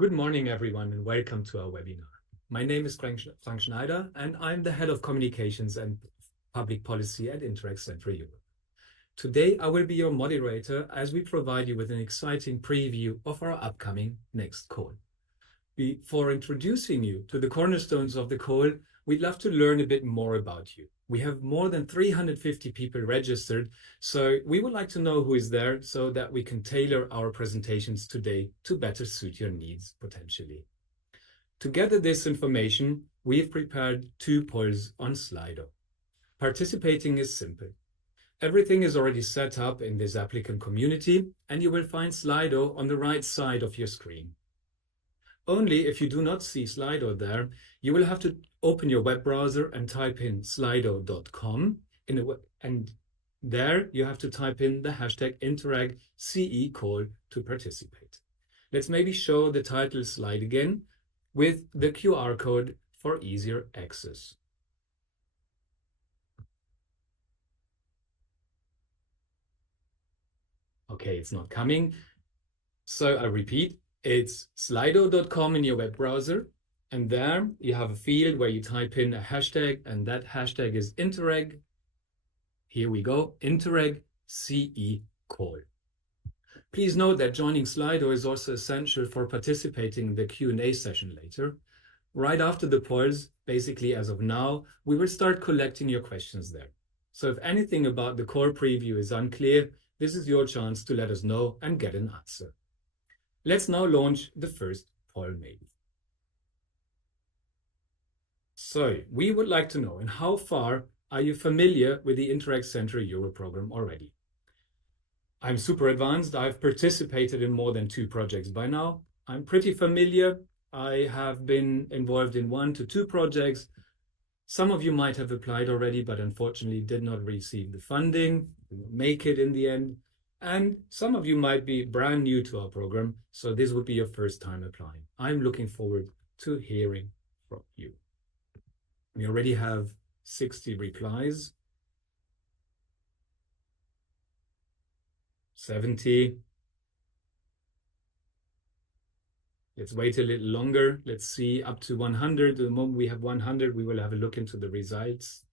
Good morning, everyone, and welcome to our webinar. My name is Frank Schneider, and I'm the Head of Communications and Public Policy at Interact Central Europe. Today, I will be your moderator as we provide you with an exciting preview of our upcoming next call. Before introducing you to the cornerstones of the call, we'd love to learn a bit more about you. We have more than 350 people registered, so we would like to know who is there so that we can tailor our presentations today to better suit your needs potentially. To gather this information, we've prepared 2 polls on Slido. Participating is simple. Everything is already set up in this applicant community, and you will find Slido on the right side of your screen. Only if you do not see Slido there, you will have to open your web browser and type in slido.com, and there you have to type in the hashtag #interagCE call to participate. Let's maybe show the title slide again with the QR code for easier access. Okay, it's not coming. So I repeat, it's slido.com in your web browser. And there you have a field where you type in a hashtag, and that hashtag is Interag. Here we go, Interag CE call. Please note that joining Slido is also essential for participating in the Q&A session later. Right after the polls, basically as of now, we will start collecting your questions there. So if anything about the core preview is unclear, this is your chance to let us know and get an answer. Let's now launch the first poll maybe. So we would like to know, in how far are you familiar with the Interact Central Europe program already? I'm super advanced. I've participated in more than 2 projects by now. I'm pretty familiar. I have been involved in 1 to 2 projects. Some of you might have applied already, but unfortunately did not receive the funding, didn't make it in the end. And some of you might be brand new to our program, so this would be your first time applying. I'm looking forward to hearing from you. We already have 60 replies. 70. Let's wait a little longer. Let's see, up to 100. The moment we have 100, we will have a look into the results.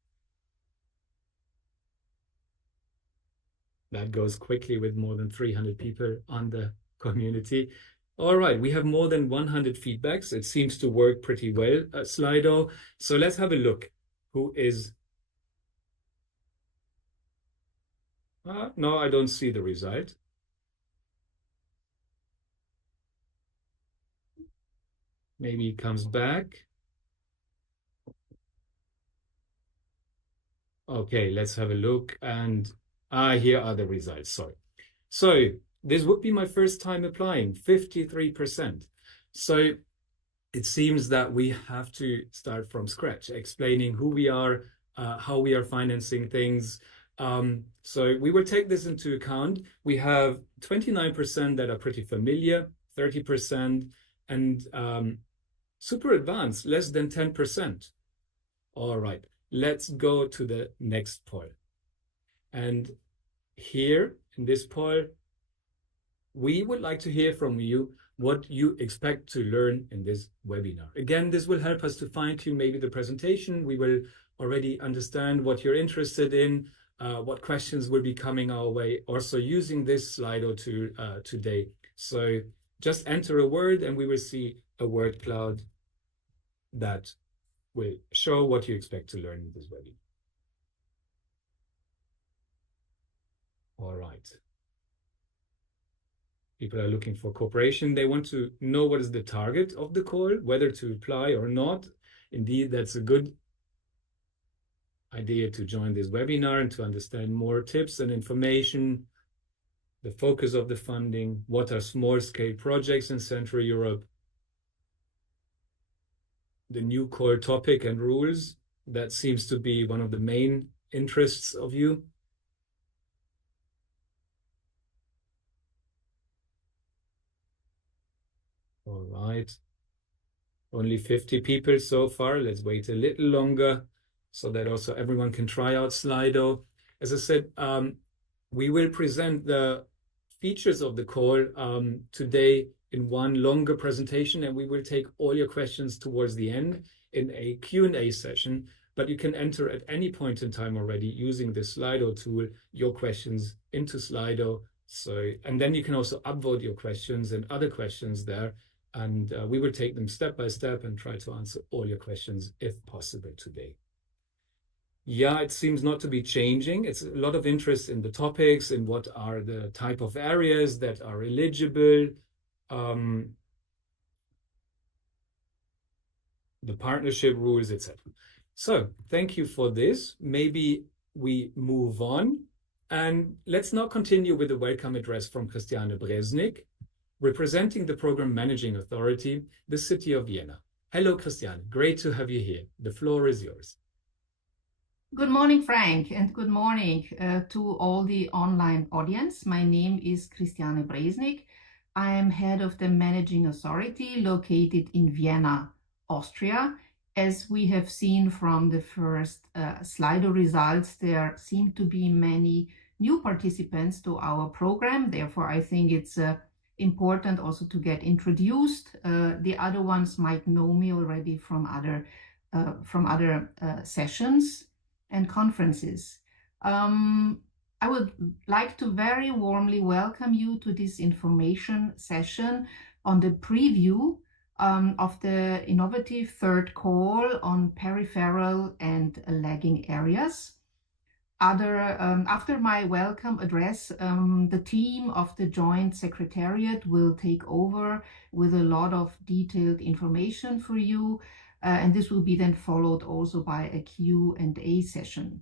That goes quickly with more than 300 people on the community. All right, we have more than 100 feedbacks. It seems to work pretty well, Slido. So let's have a look. Who is... no, I don't see the result. Maybe it comes back. Okay, let's have a look. And here are the results, sorry. So this would be my first time applying, 53%. So it seems that we have to start from scratch, explaining who we are, how we are financing things. So we will take this into account. We have 29% that are pretty familiar, 30%, and super advanced, less than 10%. All right, let's go to the next poll. And here in this poll, we would like to hear from you what you expect to learn in this webinar. Again, this will help us to fine-tune maybe the presentation. We will already understand what you're interested in, what questions will be coming our way, also using this Slido today. So just enter a word and we will see a word cloud that will show what you expect to learn in this webinar. All right. People are looking for cooperation. They want to know what is the target of the call, whether to apply or not. Indeed, that's a good idea to join this webinar and to understand more tips and information, the focus of the funding, what are small-scale projects in Central Europe, the new core topic and rules. That seems to be one of the main interests of you. All right. Only 50 people so far. Let's wait a little longer so that also everyone can try out Slido. As I said, we will present the features of the call today in one longer presentation, and we will take all your questions towards the end in a Q&A session. But you can enter at any point in time already using the Slido tool your questions into Slido. So, and then you can also upvote your questions and other questions there. And we will take them step by step and try to answer all your questions if possible today. Yeah, it seems not to be changing. It's a lot of interest in the topics, in what are the type of areas that are eligible, the partnership rules, etc. So thank you for this. Maybe we move on. And let's now continue with the welcome address from Christiane Bresnik, representing the Program Managing Authority, the City of Vienna. Hello, Christiane. Great to have you here. The floor is yours. Good morning, Frank, and good morning to all the online audience. My name is Christiane Bresnik. I am head of the Managing Authority located in Vienna, Austria. As we have seen from the first Slido results, there seem to be many new participants to our program. Therefore, I think it's important also to get introduced. The other ones might know me already from other sessions and conferences. I would like to very warmly welcome you to this information session on the preview of the innovative third call on peripheral and lagging areas. After my welcome address, the team of the Joint Secretariat will take over with a lot of detailed information for you. And this will be then followed also by a Q&A session.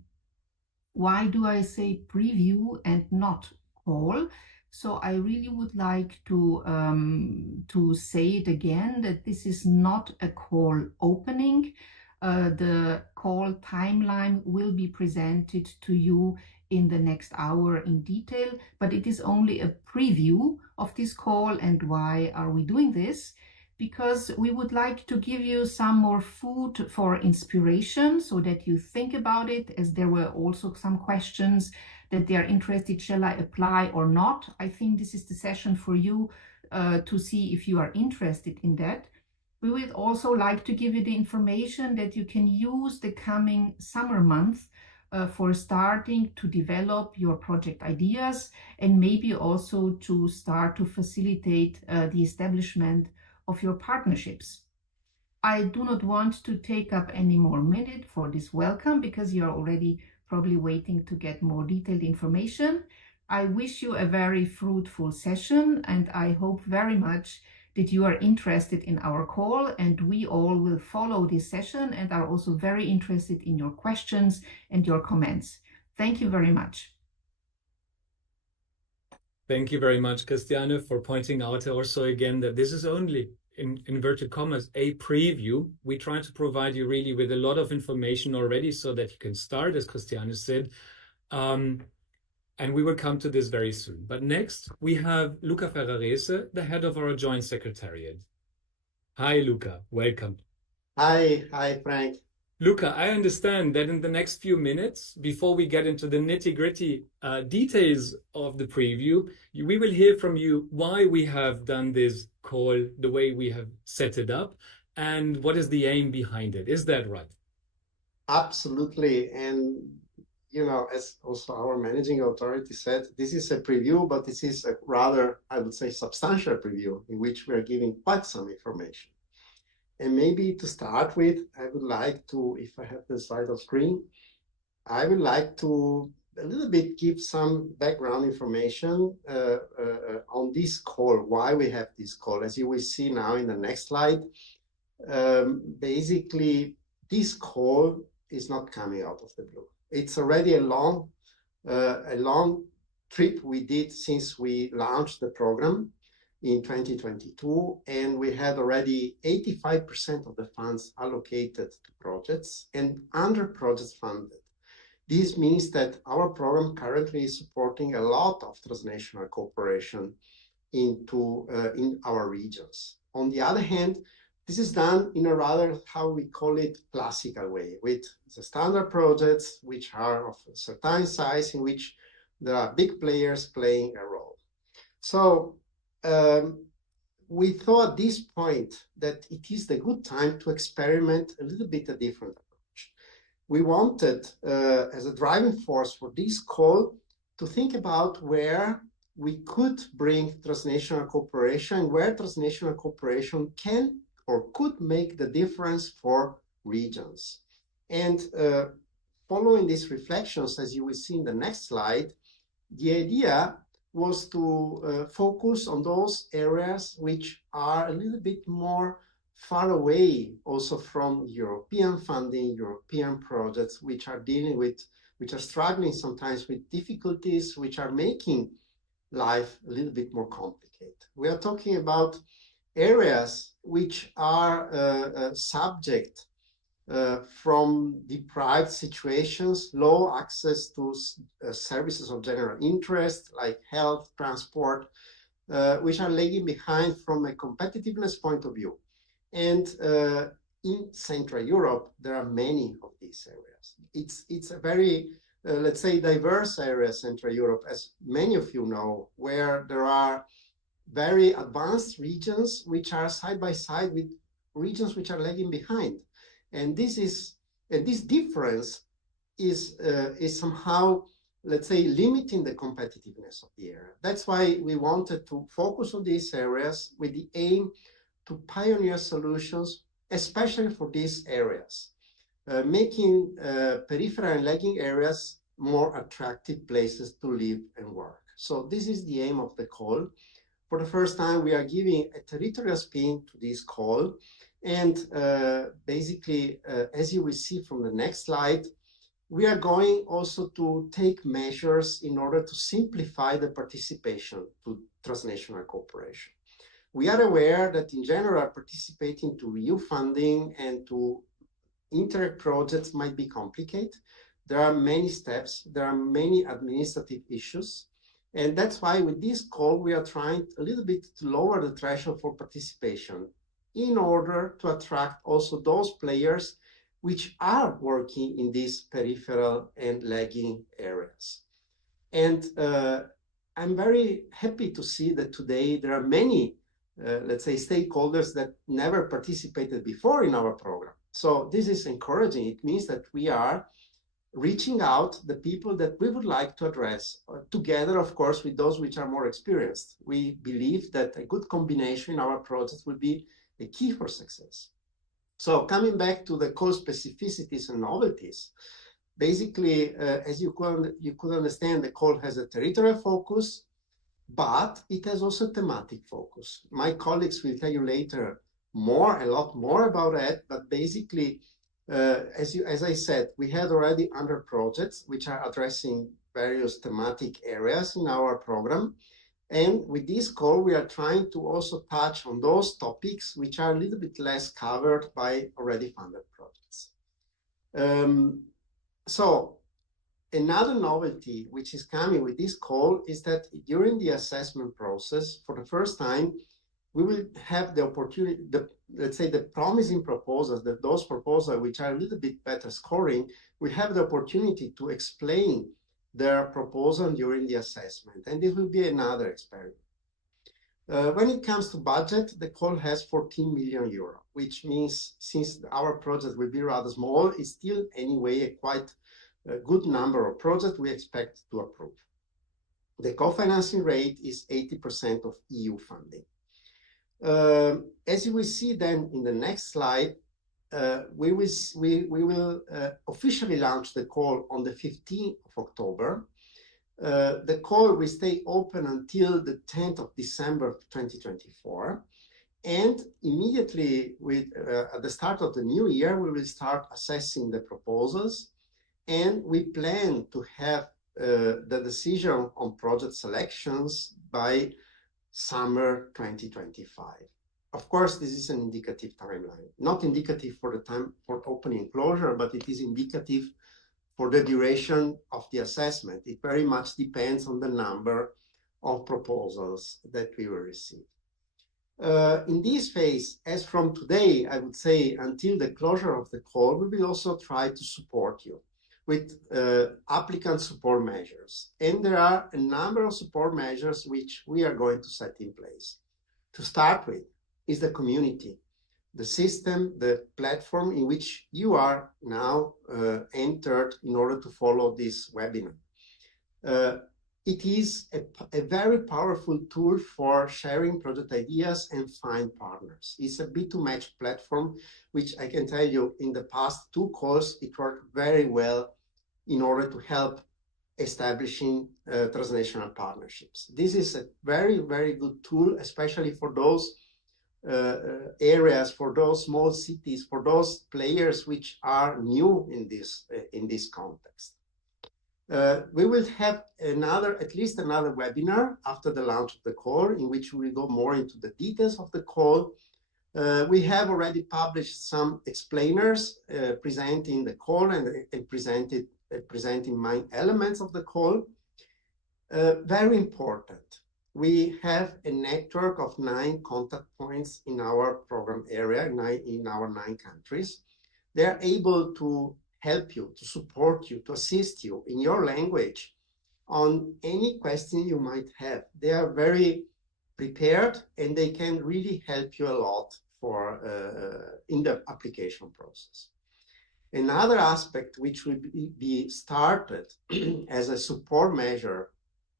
Why do I say preview and not call? So I really would like to say it again, that this is not a call opening. The call timeline will be presented to you in the next hour in detail, but it is only a preview of this call. And why are we doing this? Because we would like to give you some more food for inspiration so that you think about it, as there were also some questions that they are interested, shall I apply or not? I think this is the session for you to see if you are interested in that. We would also like to give you the information that you can use the coming summer months for starting to develop your project ideas, and maybe also to start to facilitate the establishment of your partnerships. I do not want to take up any more minute for this welcome, because you are already probably waiting to get more detailed information. I wish you a very fruitful session, and I hope very much that you are interested in our call, and we all will follow this session and are also very interested in your questions and your comments. Thank you very much. Thank you very much, Christiane, for pointing out also again that this is only, in inverted commas, a preview. We try to provide you really with a lot of information already so that you can start, as Christiane said. And we will come to this very soon. But next, we have Luca Ferrarese, the head of our Joint Secretariat. Hi, Luca. Welcome. Hi, Frank. Luca, I understand that in the next few minutes, before we get into the nitty-gritty details of the preview, we will hear from you why we have done this call the way we have set it up and what is the aim behind it. Is that right? Absolutely. And, as also our managing authority said, this is a preview, but this is a rather, I would say, substantial preview in which we are giving quite some information. And maybe to start with, I would like to, if I have the slide on screen, I would like to a little bit give some background information on this call, why we have this call. As you will see now in the next slide, basically, this call is not coming out of the blue. It's already a long trip we did since we launched the program in 2022, and we had already 85% of the funds allocated to projects and under projects funded. This means that our program currently is supporting a lot of transnational cooperation in our regions. On the other hand, this is done in a rather, how we call it, classical way, with the standard projects, which are of a certain size, in which there are big players playing a role. So we thought at this point that it is the good time to experiment a little bit a different approach. We wanted, as a driving force for this call, to think about where we could bring transnational cooperation, where transnational cooperation can or could make the difference for regions. And following these reflections, as you will see in the next slide, the idea was to focus on those areas which are a little bit more far away also from European funding, European projects, which are dealing with, which are struggling sometimes with difficulties, which are making life a little bit more complicated. We are talking about areas which are subject from deprived situations, low access to services of general interest like health, transport, which are lagging behind from a competitiveness point of view. And in Central Europe, there are many of these areas. It's a very, let's say, diverse area, Central Europe, as many of you know, where there are very advanced regions which are side by side with regions which are lagging behind. And this difference is somehow, let's say, limiting the competitiveness of the area. That's why we wanted to focus on these areas with the aim to pioneer solutions, especially for these areas, making peripheral and lagging areas more attractive places to live and work. So this is the aim of the call. For the first time, we are giving a territorial spin to this call. And basically, as you will see from the next slide, we are going also to take measures in order to simplify the participation to transnational cooperation. We are aware that in general, participating to EU funding and to Interreg projects might be complicated. There are many steps, there are many administrative issues. And that's why with this call, we are trying a little bit to lower the threshold for participation in order to attract also those players which are working in these peripheral and lagging areas. And I'm very happy to see that today there are many, let's say, stakeholders that never participated before in our program. So this is encouraging. It means that we are reaching out the people that we would like to address, together, of course, with those which are more experienced. We believe that a good combination in our project will be a key for success. So coming back to the core specificities and novelties, basically, as you could understand, the call has a territorial focus, but it has also thematic focus. My colleagues will tell you later a lot more about that, but basically, as I said, we had already under projects which are addressing various thematic areas in our program. And with this call, we are trying to also touch on those topics which are a little bit less covered by already funded projects. So another novelty which is coming with this call is that during the assessment process, for the first time, we will have the opportunity, let's say the promising proposals, those proposals which are a little bit better scoring, we have the opportunity to explain their proposal during the assessment. And this will be another experiment. When it comes to budget, the call has 14 million euro, which means since our project will be rather small, it's still anyway a quite good number of projects we expect to approve. The co-financing rate is 80% of EU funding. As you will see then in the next slide, we will officially launch the call on the 15th of October. The call will stay open until the 10th of December 2024. And immediately at the start of the new year, we will start assessing the proposals. And we plan to have the decision on project selections by summer 2025. Of course, this is an indicative timeline, not indicative for the time for opening and closure, but it is indicative for the duration of the assessment. It very much depends on the number of proposals that we will receive. In this phase, as from today, I would say until the closure of the call, we will also try to support you with applicant support measures. And there are a number of support measures which we are going to set in place. to start with is the community, the system, the platform in which you are now entered in order to follow this webinar. It is a very powerful tool for sharing project ideas and find partners. It's a B2Match platform, which I can tell you in the past 2 calls, it worked very well in order to help establishing transnational partnerships. This is a very, very good tool, especially for those areas, for those small cities, for those players which are new in this context. We will have at least another webinar after the launch of the call, in which we will go more into the details of the call. We have already published some explainers presenting the call and presenting main elements of the call. Very important. We have a network of 9 contact points in our program area, in our 9 countries. They are able to help you, to support you, to assist you in your language on any question you might have. They are very prepared and they can really help you a lot for in the application process. Another aspect which will be started as a support measure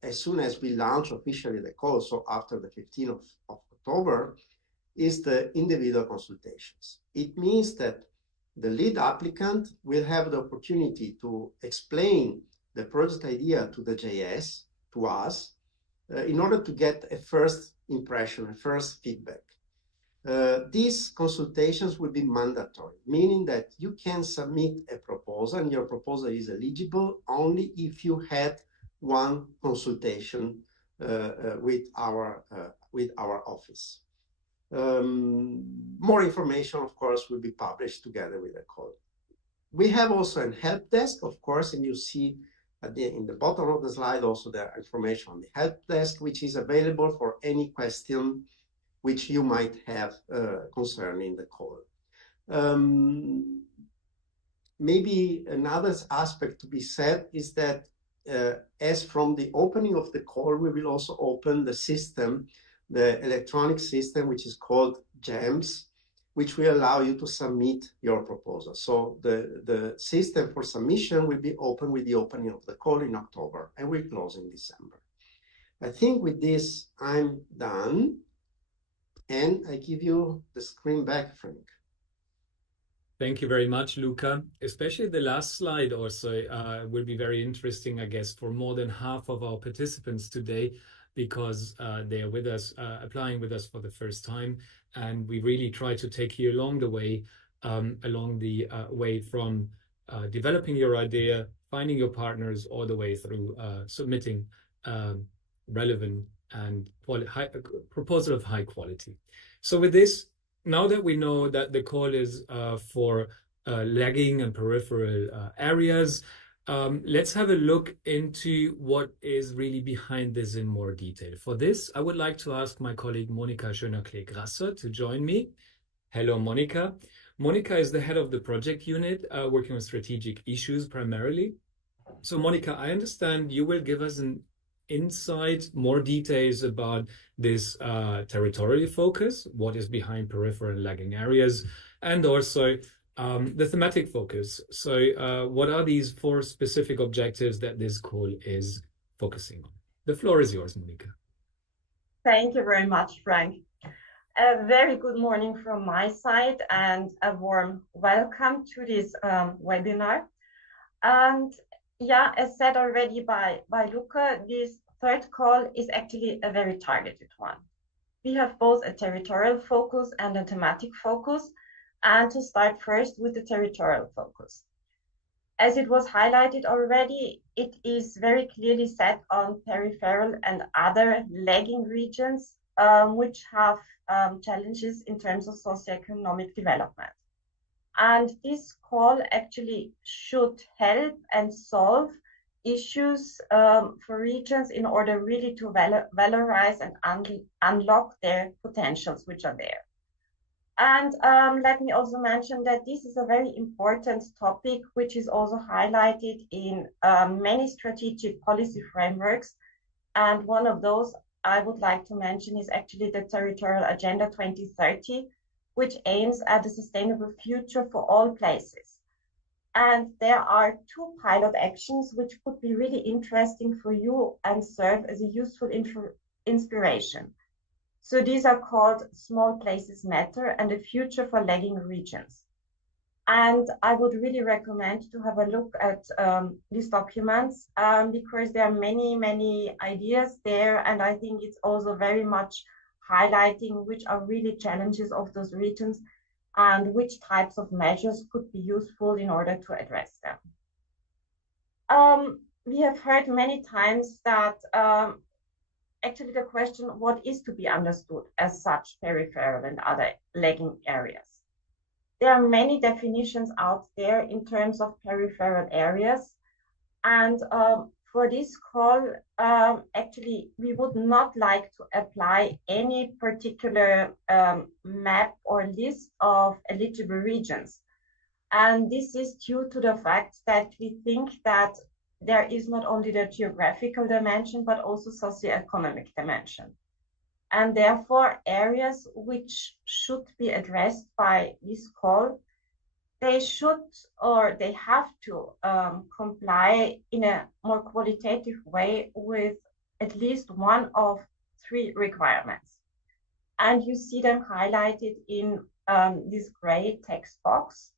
as soon as we launch officially the call, so after the 15th of October, is the individual consultations. It means that the lead applicant will have the opportunity to explain the project idea to the JS, to us, in order to get a first impression, a first feedback. These consultations will be mandatory, meaning that you can submit a proposal and your proposal is eligible only if you had 1 consultation with our office. More information, of course, will be published together with the call. We have also a help desk, of course, and you see in the bottom of the slide also the information on the help desk, which is available for any question which you might have concerning the call. Maybe another aspect to be said is that as from the opening of the call, we will also open the system, the electronic system, which is called GEMS, which will allow you to submit your proposal. So the system for submission will be open with the opening of the call in October and will close in December. I think with this, I'm done. And I give you the screen back, Frank. Thank you very much, Luca. Especially the last slide also will be very interesting, I guess, for more than half of our participants today, because they are with us, applying with us for the first time. And we really try to take you along the way, from developing your idea, finding your partners, all the way through submitting relevant and proposal of high quality. So with this, now that we know that the call is for lagging and peripheral areas, let's have a look into what is really behind this in more detail. For this, I would like to ask my colleague Monika Schöner-Klee-Grasser to join me. Hello, Monika. Monika is the head of the project unit, working on strategic issues primarily. So Monika, I understand you will give us an insight, more details about this territorial focus, what is behind peripheral and lagging areas, and also the thematic focus. So what are these 4 specific objectives that this call is focusing on? The floor is yours, Monika. Thank you very much, Frank. A very good morning from my side and a warm welcome to this webinar. And yeah, as said already by Luca, this 3rd call is actually a very targeted one. We have both a territorial focus and a thematic focus, and to start first with the territorial focus. As it was highlighted already, it is very clearly set on peripheral and other lagging regions, which have challenges in terms of socioeconomic development. And this call actually should help and solve issues for regions in order really to valorize and unlock their potentials which are there. And let me also mention that this is a very important topic which is also highlighted in many strategic policy frameworks. And one of those I would like to mention is actually the Territorial Agenda 2030, which aims at a sustainable future for all places. And there are 2 pilot actions which could be really interesting for you and serve as a useful inspiration. So these are called Small Places Matter and a Future for Lagging Regions. And I would really recommend to have a look at these documents because there are many, many ideas there. And I think it's also very much highlighting which are really challenges of those regions and which types of measures could be useful in order to address them. We have heard many times that actually the question, what is to be understood as such peripheral and other lagging areas? There are many definitions out there in terms of peripheral areas. And for this call, actually, we would not like to apply any particular map or list of eligible regions. And this is due to the fact that we think that there is not only the geographical dimension, but also socioeconomic dimension. And therefore, areas which should be addressed by this call, they should or they have to comply in a more qualitative way with at least one of 3 requirements. And you see them highlighted in this gray text box.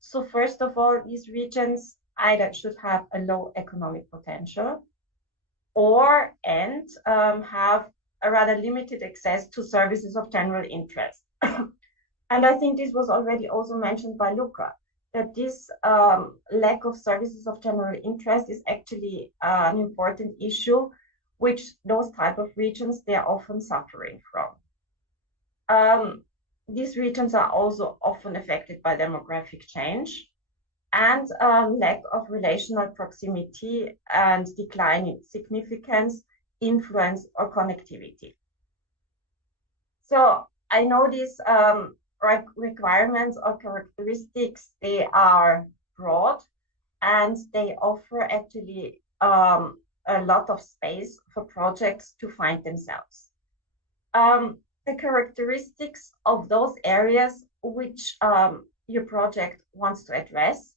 So first of all, these regions either should have a low economic potential or have a rather limited access to services of general interest. And I think this was already also mentioned by Luca, that this lack of services of general interest is actually an important issue, which those type of regions, they are often suffering from. These regions are also often affected by demographic change and lack of relational proximity and decline in significance, influence, or connectivity. So I know these requirements or characteristics, they are broad and they offer actually a lot of space for projects to find themselves. The characteristics of those areas which your project wants to address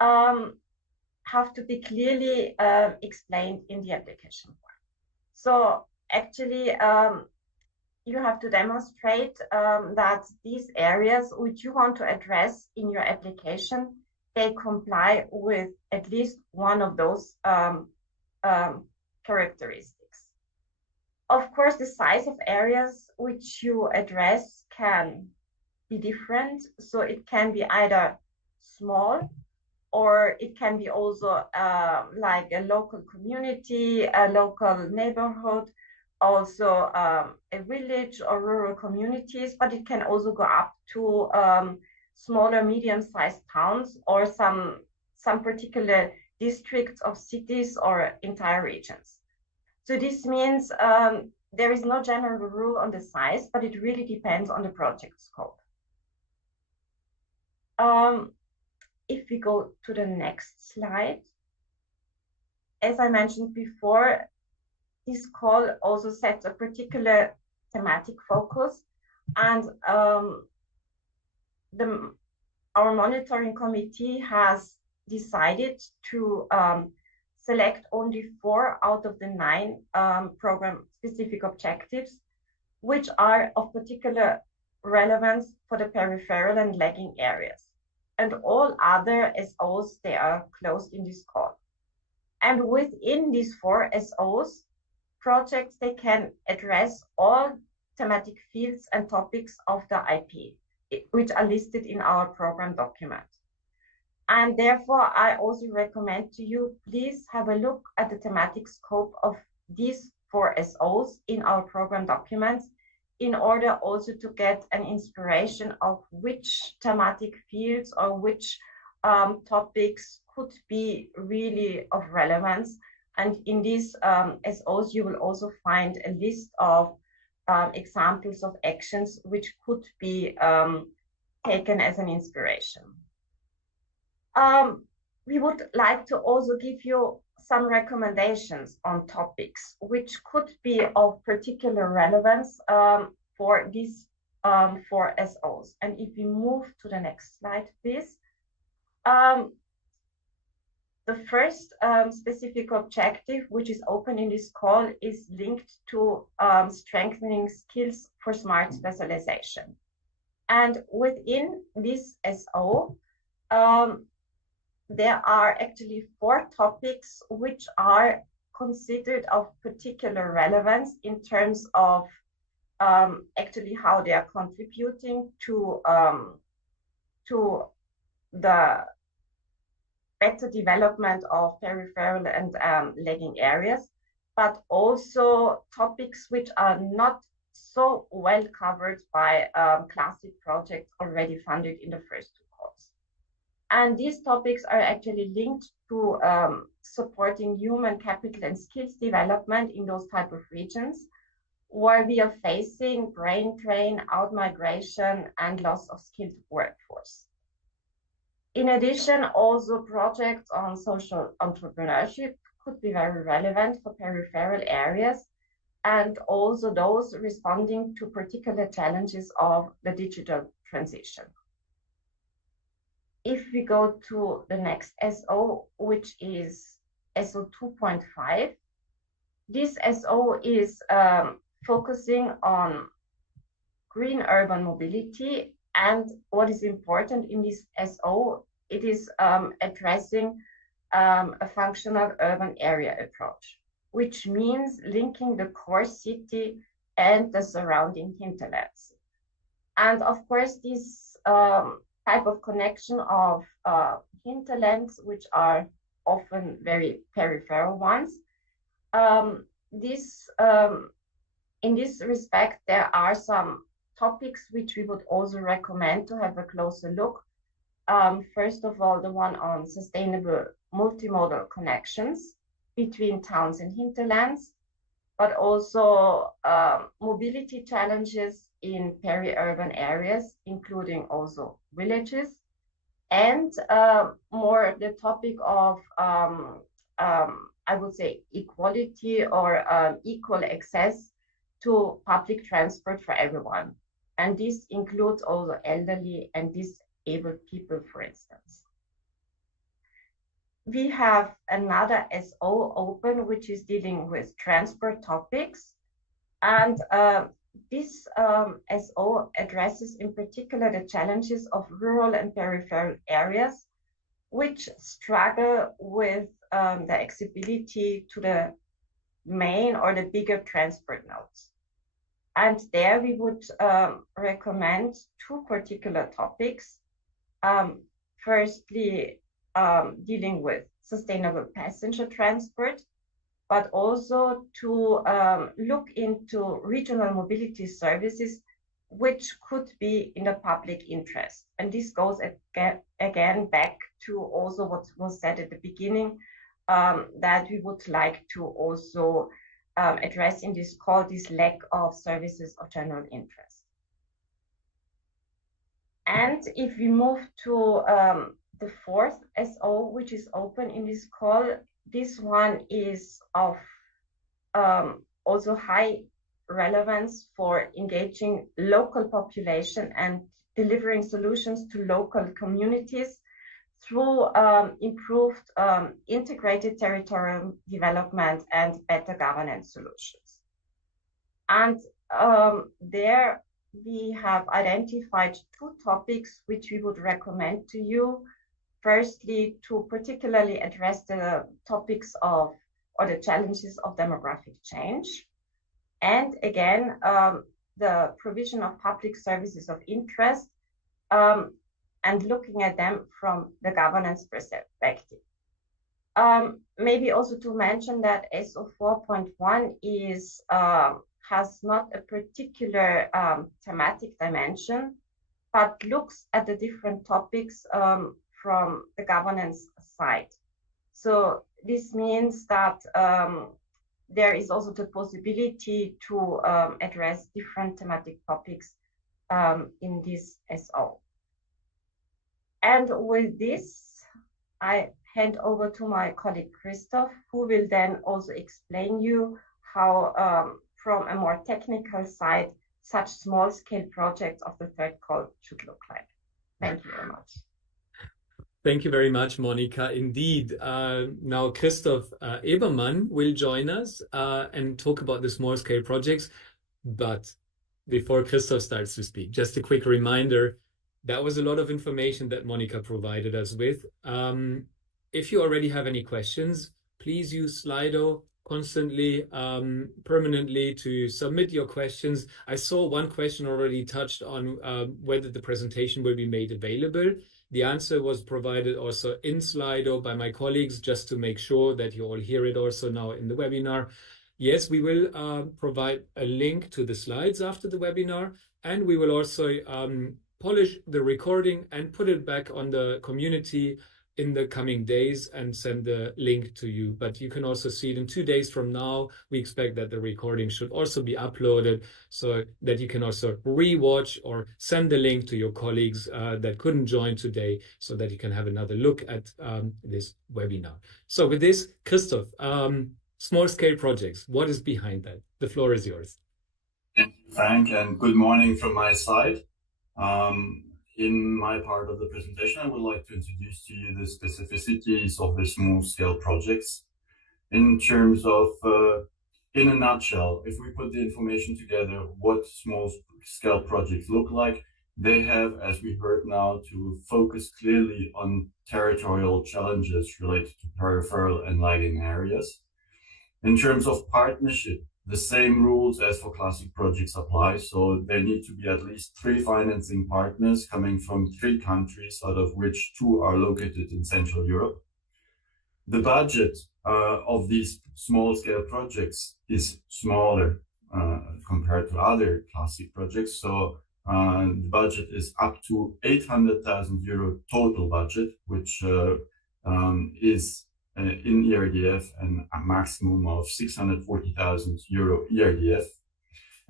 have to be clearly explained in the application form. So actually, you have to demonstrate that these areas which you want to address in your application, they comply with at least one of those characteristics. Of course, the size of areas which you address can be different. So it can be either small, or it can be also like a local community, a local neighborhood, also a village or rural communities, but it can also go up to smaller, medium-sized towns or some particular districts of cities or entire regions. So this means there is no general rule on the size, but it really depends on the project scope. If we go to the next slide, as I mentioned before, this call also sets a particular thematic focus, and our monitoring committee has decided to select only 4 out of the 9 program-specific objectives, which are of particular relevance for the peripheral and lagging areas. And all other SOs, they are closed in this call. And within these 4 SOs, projects, they can address all thematic fields and topics of the IP, which are listed in our program document. And therefore, I also recommend to you, please have a look at the thematic scope of these 4 SOs in our program documents, in order also to get an inspiration of which thematic fields or which topics could be really of relevance. And in these SOs, you will also find a list of examples of actions which could be taken as an inspiration. We would like to also give you some recommendations on topics which could be of particular relevance for these 4 SOs. And if we move to the next slide, please. The first specific objective, which is open in this call, is linked to strengthening skills for smart specialization. And within this SO, there are actually 4 topics which are considered of particular relevance in terms of actually how they are contributing to the better development of peripheral and lagging areas, but also topics which are not so well covered by classic projects already funded in the first 2 calls. And these topics are actually linked to supporting human capital and skills development in those type of regions where we are facing brain drain, out-migration, and loss of skilled workforce. In addition, also projects on social entrepreneurship could be very relevant for peripheral areas, and also those responding to particular challenges of the digital transition. If we go to the next SO, which is SO 2.5, this SO is focusing on green urban mobility. And what is important in this SO, it is addressing a functional urban area approach, which means linking the core city and the surrounding hinterlands. And of course, this type of connection of hinterlands, which are often very peripheral ones, in this respect, there are some topics which we would also recommend to have a closer look. First of all, the one on sustainable multimodal connections between towns and hinterlands, but also mobility challenges in peri-urban areas, including also villages, and more the topic of, I would say, equality or equal access to public transport for everyone. And this includes also elderly and disabled people, for instance. We have another SO open, which is dealing with transport topics. And this SO addresses in particular the challenges of rural and peripheral areas, which struggle with the accessibility to the main or the bigger transport nodes. And there we would recommend 2 particular topics. Firstly, dealing with sustainable passenger transport, but also to look into regional mobility services, which could be in the public interest. And this goes again back to also what was said at the beginning, that we would like to also address in this call this lack of services of general interest. And if we move to the 4th SO, which is open in this call, this one is of also high relevance for engaging local population and delivering solutions to local communities through improved integrated territorial development and better governance solutions. And there we have identified 2 topics which we would recommend to you. Firstly, to particularly address the topics of or the challenges of demographic change. And again, the provision of public services of interest, and looking at them from the governance perspective. Maybe also to mention that SO 4.1 is has not a particular thematic dimension, but looks at the different topics from the governance side. So this means that there is also the possibility to address different thematic topics in this SO. And with this, I hand over to my colleague Christoph, who will then also explain you how, from a more technical side, such small-scale projects of the third call should look like. Thank you very much. Thank you very much, Monica. Indeed, now Christoph Ebermann will join us and talk about the small-scale projects. But before Christoph starts to speak, just a quick reminder, that was a lot of information that Monica provided us with. If you already have any questions, please use Slido constantly, permanently to submit your questions. I saw one question already touched on whether the presentation will be made available. The answer was provided also in Slido by my colleagues, just to make sure that you all hear it also now in the webinar. Yes, we will provide a link to the slides after the webinar, and we will also polish the recording and put it back on the community in the coming days and send the link to you. But you can also see it in 2 days from now. We expect that the recording should also be uploaded so that you can also re-watch or send the link to your colleagues that couldn't join today so that you can have another look at this webinar. So with this, Christoph, small-scale projects, what is behind that? The floor is yours. Frank, and good morning from my side. In my part of the presentation, I would like to introduce to you the specificities of the small-scale projects in terms of, in a nutshell, if we put the information together, what small-scale projects look like. They have, as we heard now, to focus clearly on territorial challenges related to peripheral and lagging areas. In terms of partnership, the same rules as for classic projects apply. So there need to be at least 3 financing partners coming from 3 countries, out of which 2 are located in Central Europe. The budget of these small-scale projects is smaller compared to other classic projects. So the budget is up to 800,000 euro total budget, which is in ERDF and a maximum of 640,000 euro ERDF.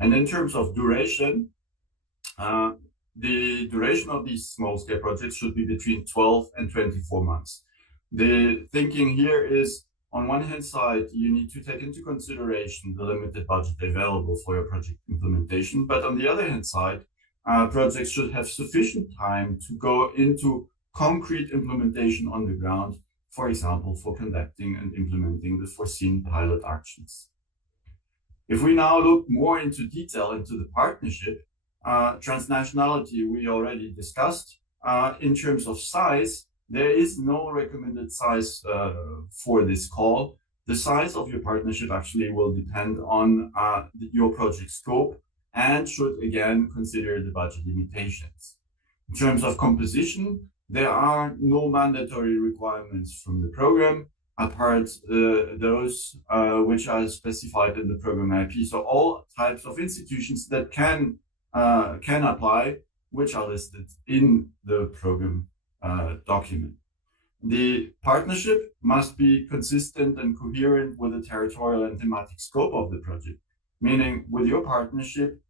And in terms of duration, the duration of these small-scale projects should be between 12 and 24 months. The thinking here is, on one hand side, you need to take into consideration the limited budget available for your project implementation. But on the other hand side, projects should have sufficient time to go into concrete implementation on the ground, for example, for conducting and implementing the foreseen pilot actions. If we now look more into detail into the partnership, transnationality we already discussed. In terms of size, there is no recommended size for this call. The size of your partnership actually will depend on your project scope and should again consider the budget limitations. In terms of composition, there are no mandatory requirements from the program, apart those which are specified in the program IP. So all types of institutions that can apply, which are listed in the program document. The partnership must be consistent and coherent with the territorial and thematic scope of the project, meaning with your partnership,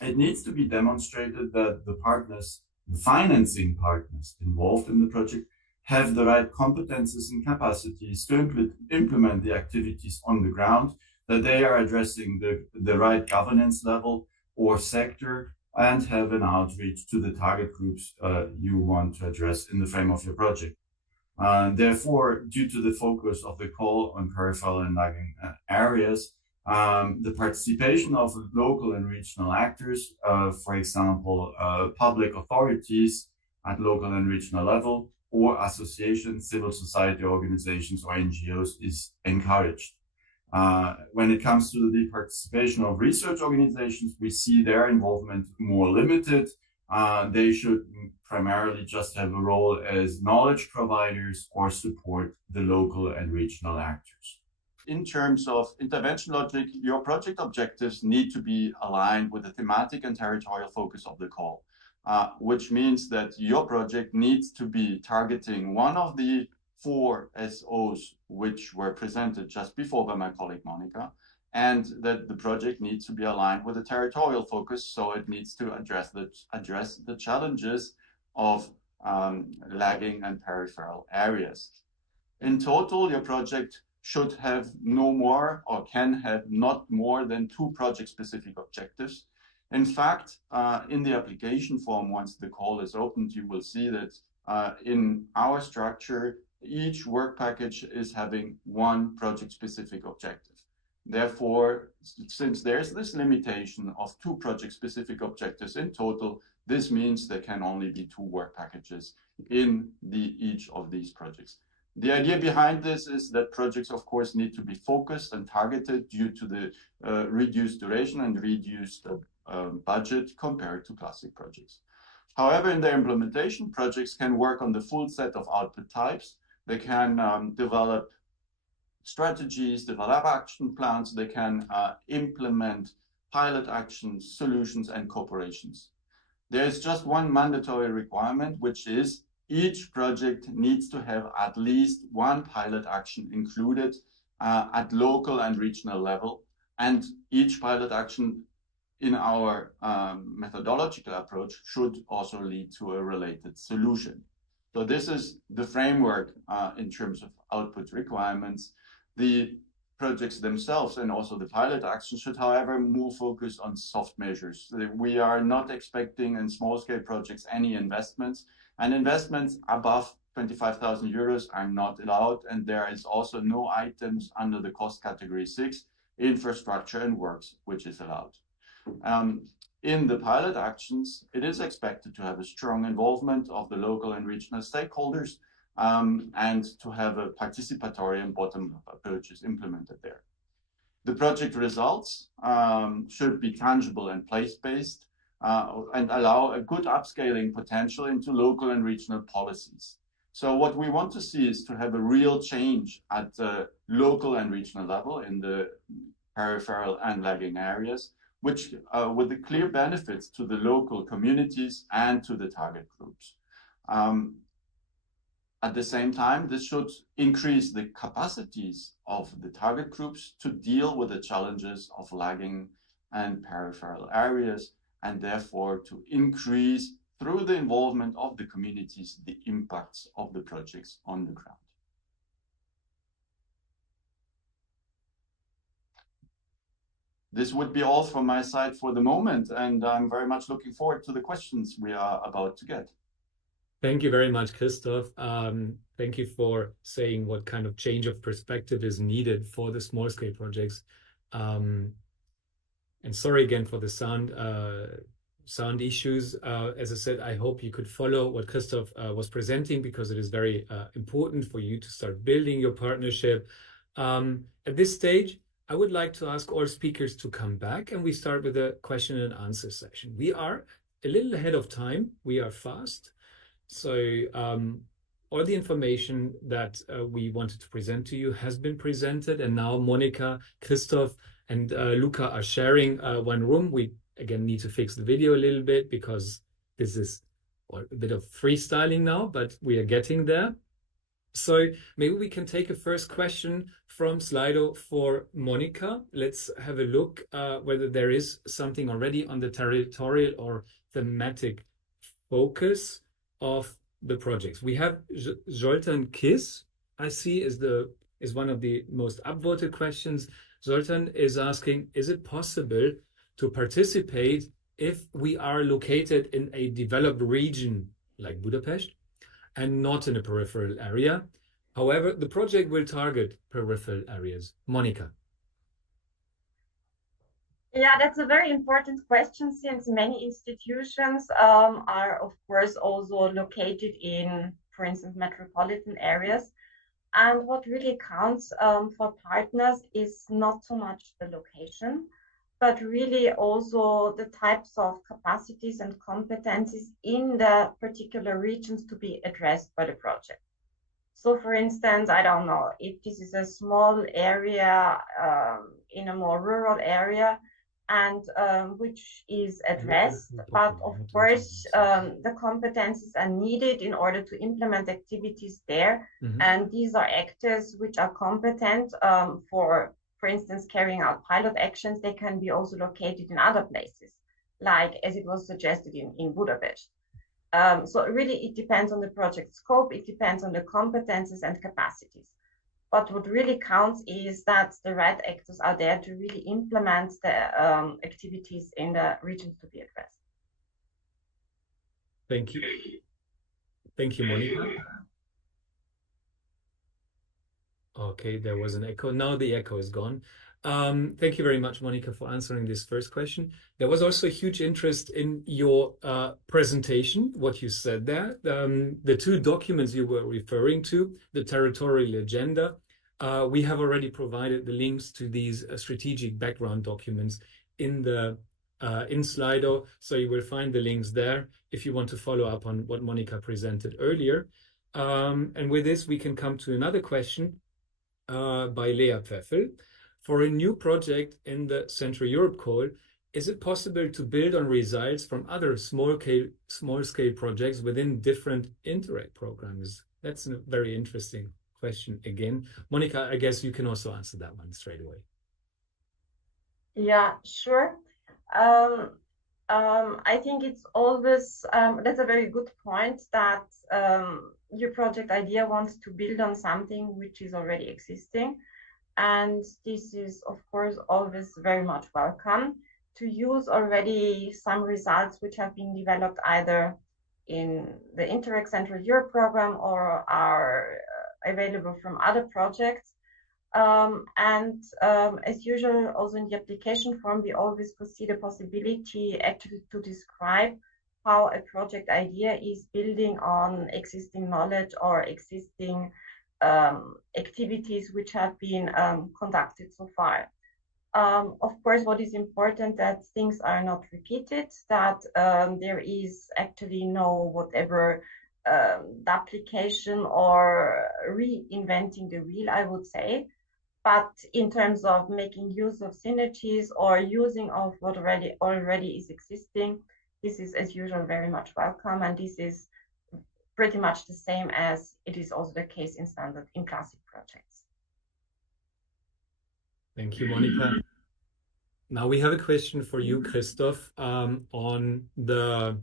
it needs to be demonstrated that the partners, the financing partners involved in the project, have the right competences and capacities to implement the activities on the ground, that they are addressing the right governance level or sector, and have an outreach to the target groups you want to address in the frame of your project. Therefore, due to the focus of the call on peripheral and lagging areas, the participation of local and regional actors, for example, public authorities at local and regional level, or associations, civil society organizations, or NGOs, is encouraged. When it comes to the participation of research organizations, we see their involvement more limited. They should primarily just have a role as knowledge providers or support the local and regional actors. In terms of intervention logic, your project objectives need to be aligned with the thematic and territorial focus of the call, which means that your project needs to be targeting one of the 4 SOs which were presented just before by my colleague Monica, and that the project needs to be aligned with the territorial focus, so it needs to address the challenges of lagging and peripheral areas. In total, your project should have no more or can have not more than 2 project-specific objectives. In fact, in the application form, once the call is opened, you will see that in our structure, each work package is having 1 project-specific objective. Therefore, since there's this limitation of 2 project-specific objectives in total, this means there can only be 2 work packages in each of these projects. The idea behind this is that projects, of course, need to be focused and targeted due to the reduced duration and reduced budget compared to classic projects. However, in their implementation, projects can work on the full set of output types. They can develop strategies, develop action plans. They can implement pilot actions, solutions, and cooperations. There is just one mandatory requirement, which is each project needs to have at least 1 pilot action included at local and regional level. And each pilot action in our methodological approach should also lead to a related solution. So this is the framework in terms of output requirements. The projects themselves and also the pilot actions should, however, more focus on soft measures. We are not expecting in small-scale projects any investments, and investments above 25,000 euros are not allowed, and there is also no items under the cost category 6, infrastructure and works, which is allowed. In the pilot actions, it is expected to have a strong involvement of the local and regional stakeholders and to have a participatory and bottom-up approaches implemented there. The project results should be tangible and place-based and allow a good upscaling potential into local and regional policies. So what we want to see is to have a real change at the local and regional level in the peripheral and lagging areas, which with the clear benefits to the local communities and to the target groups. At the same time, this should increase the capacities of the target groups to deal with the challenges of lagging and peripheral areas, and therefore to increase, through the involvement of the communities, the impacts of the projects on the ground. This would be all from my side for the moment, and I'm very much looking forward to the questions we are about to get. Thank you very much, Christoph. Thank you for saying what kind of change of perspective is needed for the small-scale projects. And sorry again for the sound issues. As I said, I hope you could follow what Christoph was presenting, because it is very important for you to start building your partnership. At this stage, I would like to ask all speakers to come back, and we start with a question and answer session. We are a little ahead of time. We are fast. So all the information that we wanted to present to you has been presented, and now Monica, Christoph, and Luca are sharing one room. We again need to fix the video a little bit because this is a bit of freestyling now, but we are getting there. So maybe we can take a first question from Slido for Monica. Let's have a look whether there is something already on the territorial or thematic focus of the projects. We have Zoltan Kiss, I see, is one of the most upvoted questions. Zoltan is asking, is it possible to participate if we are located in a developed region like Budapest and not in a peripheral area? However, the project will target peripheral areas. Monica. Yeah, that's a very important question, since many institutions are, of course, also located in, for instance, metropolitan areas. And what really counts for partners is not so much the location, but really also the types of capacities and competencies in the particular regions to be addressed by the project. So, for instance, I don't know, if this is a small area in a more rural area, and which is addressed, but of course the competencies are needed in order to implement activities there. And these are actors which are competent for instance, carrying out pilot actions. They can be also located in other places, like as it was suggested in Budapest. So really, it depends on the project scope. It depends on the competences and capacities. But what really counts is that the right actors are there to really implement the activities in the regions to be addressed. Thank you. Thank you, Monica. Okay, there was an echo. Now the echo is gone. Thank you very much, Monica, for answering this first question. There was also a huge interest in your presentation, what you said there. The two documents you were referring to, the territorial agenda, we have already provided the links to these strategic background documents in the in Slido, so you will find the links there if you want to follow up on what Monica presented earlier. And with this, we can come to another question by Lea Pfeffel. For a new project in the Central Europe Call, is it possible to build on results from other small-scale projects within different Interreg programs? That's a very interesting question again. Monica, I guess you can also answer that one straight away. Yeah, sure. I think it's always, that's a very good point, that your project idea wants to build on something which is already existing. And this is, of course, always very much welcome to use already some results which have been developed either in the Interreg Central Europe program or are available from other projects. As usual, also in the application form, we always foresee the possibility actually to describe how a project idea is building on existing knowledge or existing activities which have been conducted so far. Of course, what is important that things are not repeated, that there is actually no whatever duplication or reinventing the wheel, I would say. But in terms of making use of synergies or using of what already is existing, this is as usual very much welcome, and this is pretty much the same as it is also the case in classic projects. Thank you, Monica. Now we have a question for you, Christoph, on the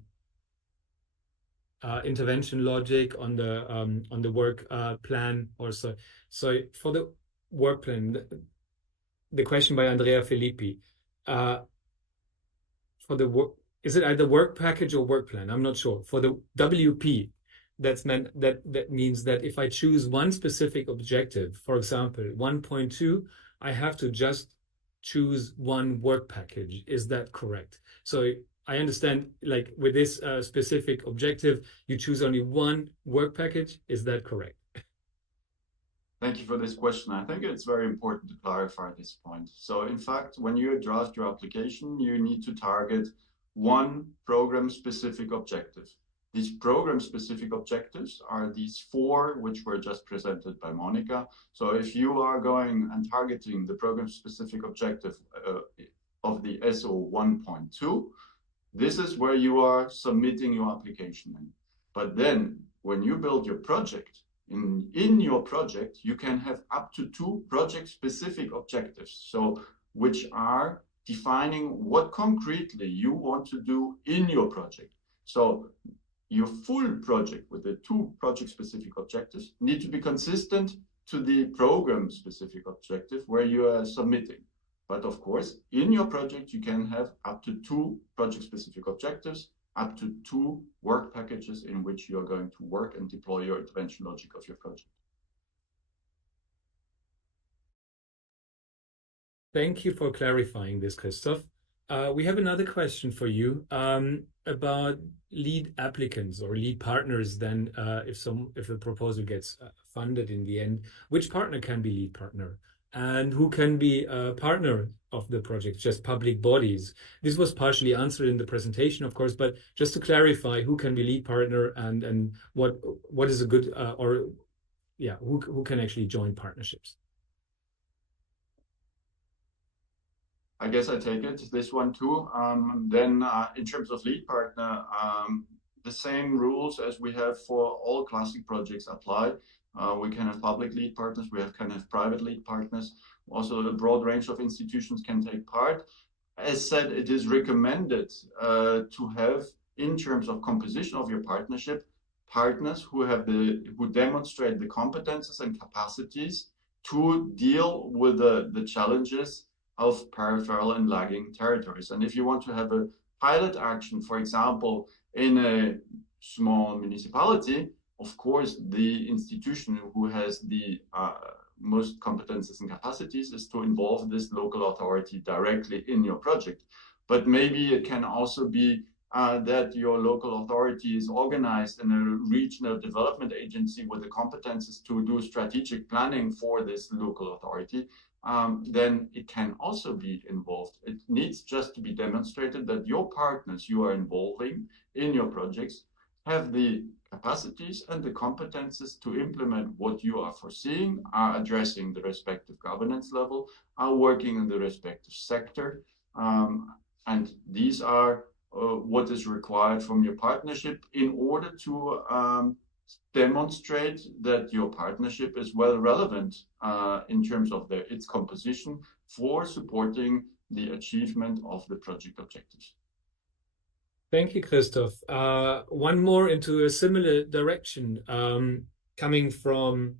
intervention logic, on the work plan also. So for the work plan, the question by Andrea Filippi, for the work, is it either work package or work plan? I'm not sure. For the WP, that means that if I choose one specific objective, for example, 1.2, I have to just choose one work package. Is that correct? So I understand, like with this specific objective, you choose only one work package. Is that correct? Thank you for this question. I think it's very important to clarify this point. So in fact, when you draft your application, you need to target one program-specific objective. These program-specific objectives are these four, which were just presented by Monica. So if you are going and targeting the program-specific objective of the SO 1.2, this is where you are submitting your application in. But then when you build your project, in your project, you can have up to 2 project-specific objectives, so which are defining what concretely you want to do in your project. So your full project with the 2 project-specific objectives need to be consistent to the program-specific objective where you are submitting. But of course, in your project, you can have up to 2 project-specific objectives, up to 2 work packages in which you are going to work and deploy your intervention logic of your project. Thank you for clarifying this, Christoph. We have another question for you about lead applicants or lead partners. Then, if a proposal gets funded in the end, which partner can be lead partner, and who can be a partner of the project? Just public bodies. This was partially answered in the presentation, of course, but just to clarify, who can be lead partner and what is a good who can actually join partnerships? I guess I take it, this one too. Then in terms of lead partner, the same rules as we have for all classic projects apply. We can have public lead partners, we can have private lead partners. Also, a broad range of institutions can take part. As said, it is recommended to have in terms of composition of your partnership, partners who demonstrate the competences and capacities to deal with the challenges of peripheral and lagging territories. And if you want to have a pilot action, for example, in a small municipality, of course, the institution who has the most competences and capacities is to involve this local authority directly in your project. But maybe it can also be that your local authority is organized in a regional development agency with the competences to do strategic planning for this local authority. Then it can also be involved. It needs just to be demonstrated that your partners you are involving in your projects have the capacities and the competences to implement what you are foreseeing, are addressing the respective governance level, are working in the respective sector. And these are what is required from your partnership in order to demonstrate that your partnership is well relevant in terms of its composition for supporting the achievement of the project objectives. Thank you, Christoph. One more into a similar direction, coming from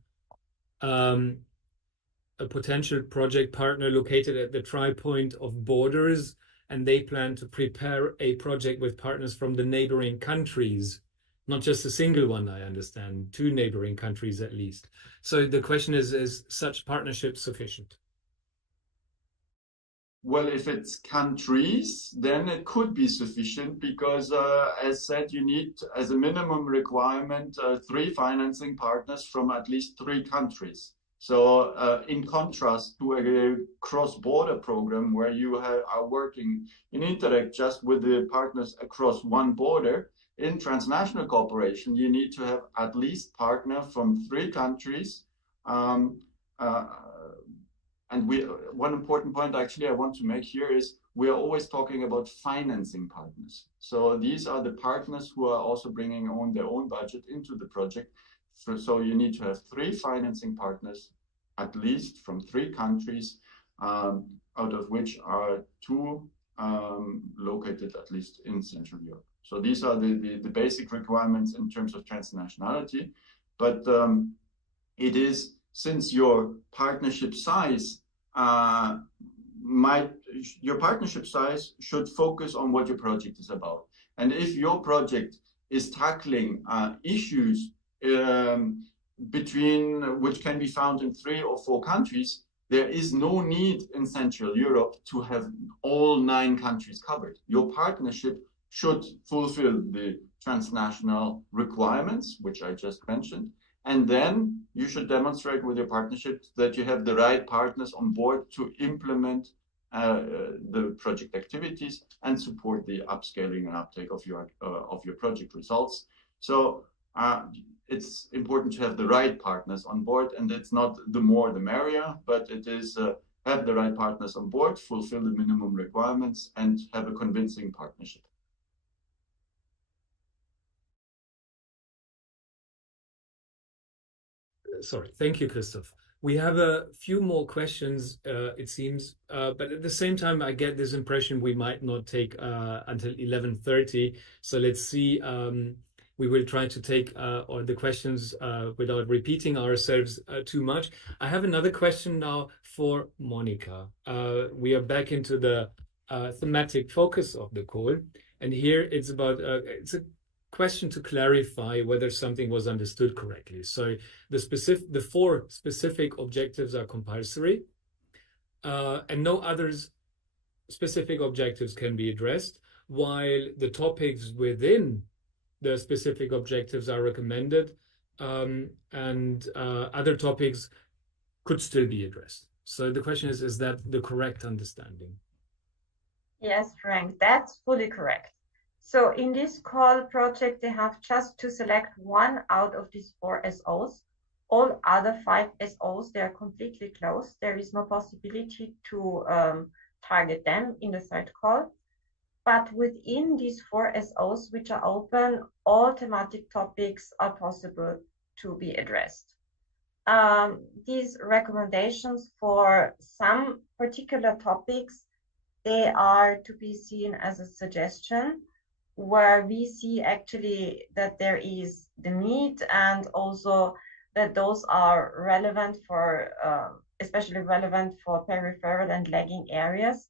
a potential project partner located at the tri-point of borders, and they plan to prepare a project with partners from the neighboring countries, not just a single one, I understand, 2 neighboring countries at least. So the question is such partnership sufficient? Well, if it's countries, then it could be sufficient because, as said, you need, as a minimum requirement, 3 financing partners from at least 3 countries. So in contrast to a cross-border program where you are working in Interact just with the partners across one border, in transnational cooperation, you need to have at least partner from 3 countries. And one important point actually I want to make here is we are always talking about financing partners. So these are the partners who are also bringing on their own budget into the project. So you need to have 3 financing partners, at least from 3 countries, out of which are 2 located at least in Central Europe. So these are the basic requirements in terms of transnationality. But it is, since your partnership size your partnership size should focus on what your project is about. And if your project is tackling issues between which can be found in 3 or 4 countries, there is no need in Central Europe to have all 9 countries covered. Your partnership should fulfill the transnational requirements, which I just mentioned. And then you should demonstrate with your partnership that you have the right partners on board to implement the project activities and support the upscaling and uptake of your project results. So it's important to have the right partners on board, and it's not the more the merrier, but it is have the right partners on board, fulfill the minimum requirements, and have a convincing partnership. Sorry, thank you, Christoph. We have a few more questions, it seems, but at the same time, I get this impression we might not take until 11:30. So let's see. We will try to take all the questions without repeating ourselves too much. I have another question now for Monica. We are back into the thematic focus of the call, and here it's about it's a question to clarify whether something was understood correctly. So the 4 specific objectives are compulsory, and no others specific objectives can be addressed, while the topics within the specific objectives are recommended, and other topics could still be addressed. So the question is that the correct understanding? Yes, Frank, that's fully correct. So in this call project, they have just to select 1 out of these 4 SOs. All other 5 SOs, they are completely closed. There is no possibility to target them in the 3rd call. But within these 4 SOs, which are open, all thematic topics are possible to be addressed. These recommendations for some particular topics, they are to be seen as a suggestion. where we see actually that there is the need, and also that those are relevant for, especially relevant for peripheral and lagging areas.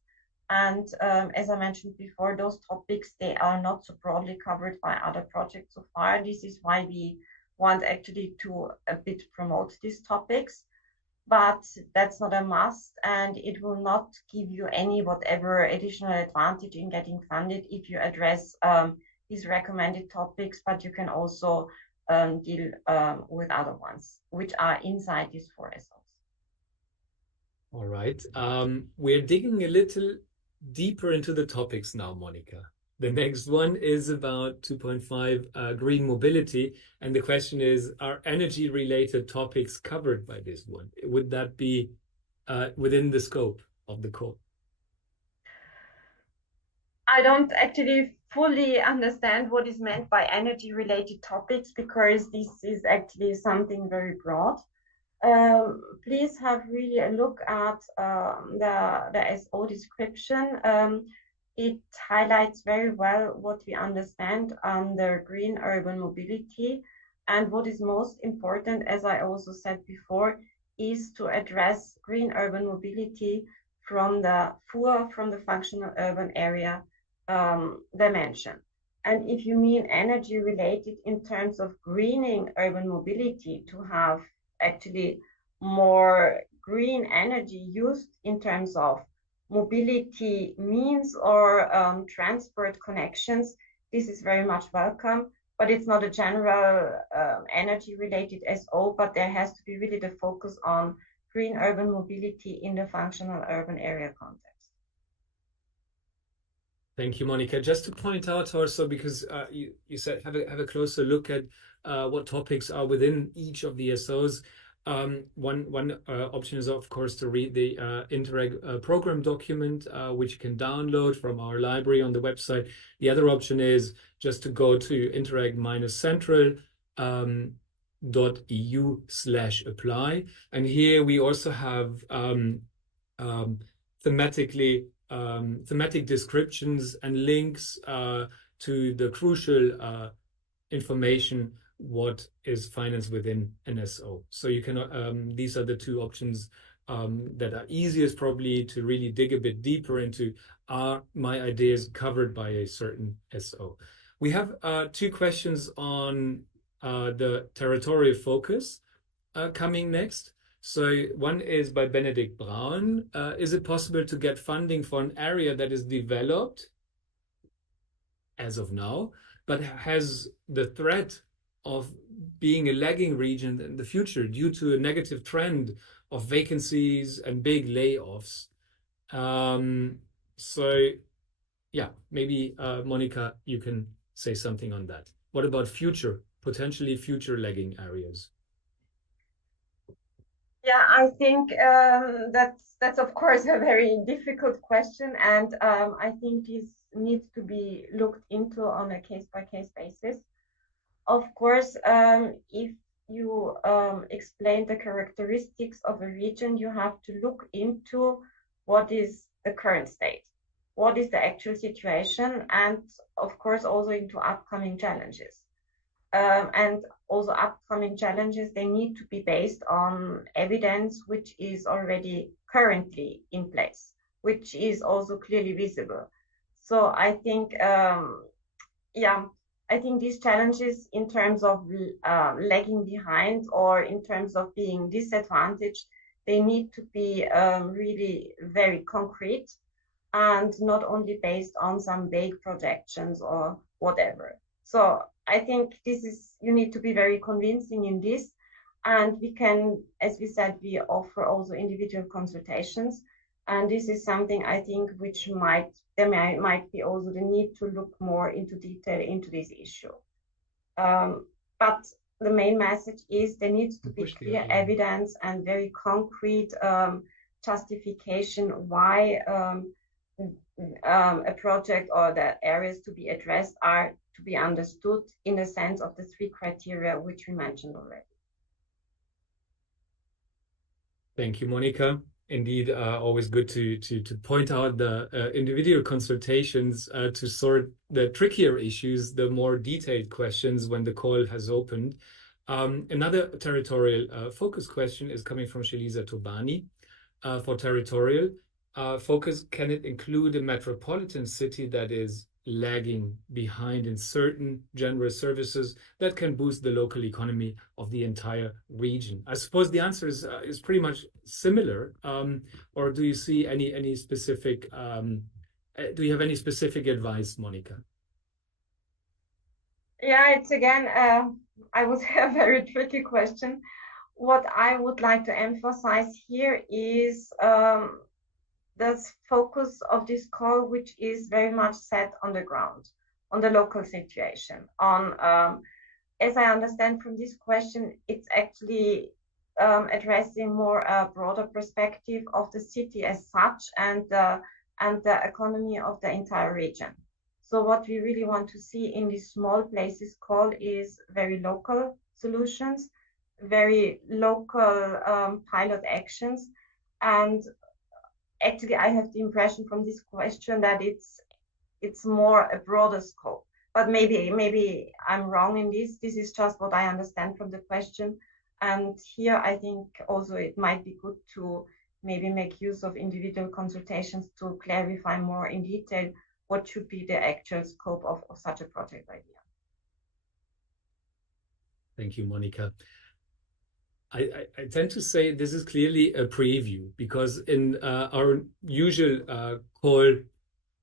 And as I mentioned before, those topics, they are not so broadly covered by other projects so far. This is why we want actually to a bit promote these topics, but that's not a must, and it will not give you any whatever additional advantage in getting funded if you address these recommended topics, but you can also deal with other ones which are inside these 4 SOs. All right. We're digging a little deeper into the topics now, Monica. The next one is about 2.5 green mobility. And the question is, are energy related topics covered by this one? Would that be within the scope of the code? I don't actually fully understand what is meant by energy related topics, because this is actually something very broad. Please have really a look at the SO description. It highlights very well what we understand under green urban mobility. And what is most important, as I also said before, is to address green urban mobility from the FUR, from the functional urban area dimension. And if you mean energy related in terms of greening urban mobility, to have actually more green energy used in terms of mobility means or transport connections, this is very much welcome, but it's not a general energy related SO, but there has to be really the focus on green urban mobility in the functional urban area context. Thank you, Monica. Just to point out also, because you said have a closer look at what topics are within each of the SOs. One option is, of course, to read the Interreg program document, which you can download from our library on the website. The other option is just to go to interreg-central.eu/apply. And here we also have thematic descriptions and links to the crucial information what is financed within NSO. So you can these are the 2 options that are easiest probably to really dig a bit deeper into, are my ideas covered by a certain SO. We have 2 questions on the territorial focus coming next. So one is by Benedict Braun. Is it possible to get funding for an area that is developed as of now, but has the threat of being a lagging region in the future due to a negative trend of vacancies and big layoffs? So yeah, maybe Monica, you can say something on that. What about potentially future lagging areas? Yeah, I think that's of course a very difficult question, and I think this needs to be looked into on a case-by-case basis. Of course, if you explain the characteristics of a region, you have to look into what is the current state, what is the actual situation, and of course also into upcoming challenges. And also upcoming challenges, they need to be based on evidence which is already currently in place, which is also clearly visible. So I think, I think these challenges in terms of lagging behind or in terms of being disadvantaged, they need to be really very concrete and not only based on some vague projections or whatever. So I think you need to be very convincing in this. And we can, as we said, we offer also individual consultations. And this is something I think which there might be also the need to look more into detail into this issue. But the main message is there needs to be clear evidence and very concrete justification why a project or the areas to be addressed are to be understood in the sense of the 3 criteria which we mentioned already. Thank you, Monica. Indeed, always good to point out the individual consultations to sort the trickier issues, the more detailed questions when the call has opened. Another territorial focus question is coming from Shelisa Tobani for territorial. Focus, can it include a metropolitan city that is lagging behind in certain general services that can boost the local economy of the entire region? I suppose the answer is pretty much similar. Or do you see any specific? Do you have any specific advice, Monica? Yeah, it's again, I would say a very tricky question. What I would like to emphasize here is the focus of this call, which is very much set on the ground, on the local situation. As I understand from this question, it's actually addressing more a broader perspective of the city as such and the economy of the entire region. So what we really want to see in these small places call is very local solutions, very local pilot actions, and actually I have the impression from this question that it's more a broader scope, but maybe I'm wrong in this. This is just what I understand from the question, and here I think also it might be good to maybe make use of individual consultations to clarify more in detail what should be the actual scope of such a project idea. Thank you, Monica. I tend to say this is clearly a preview, because in our usual call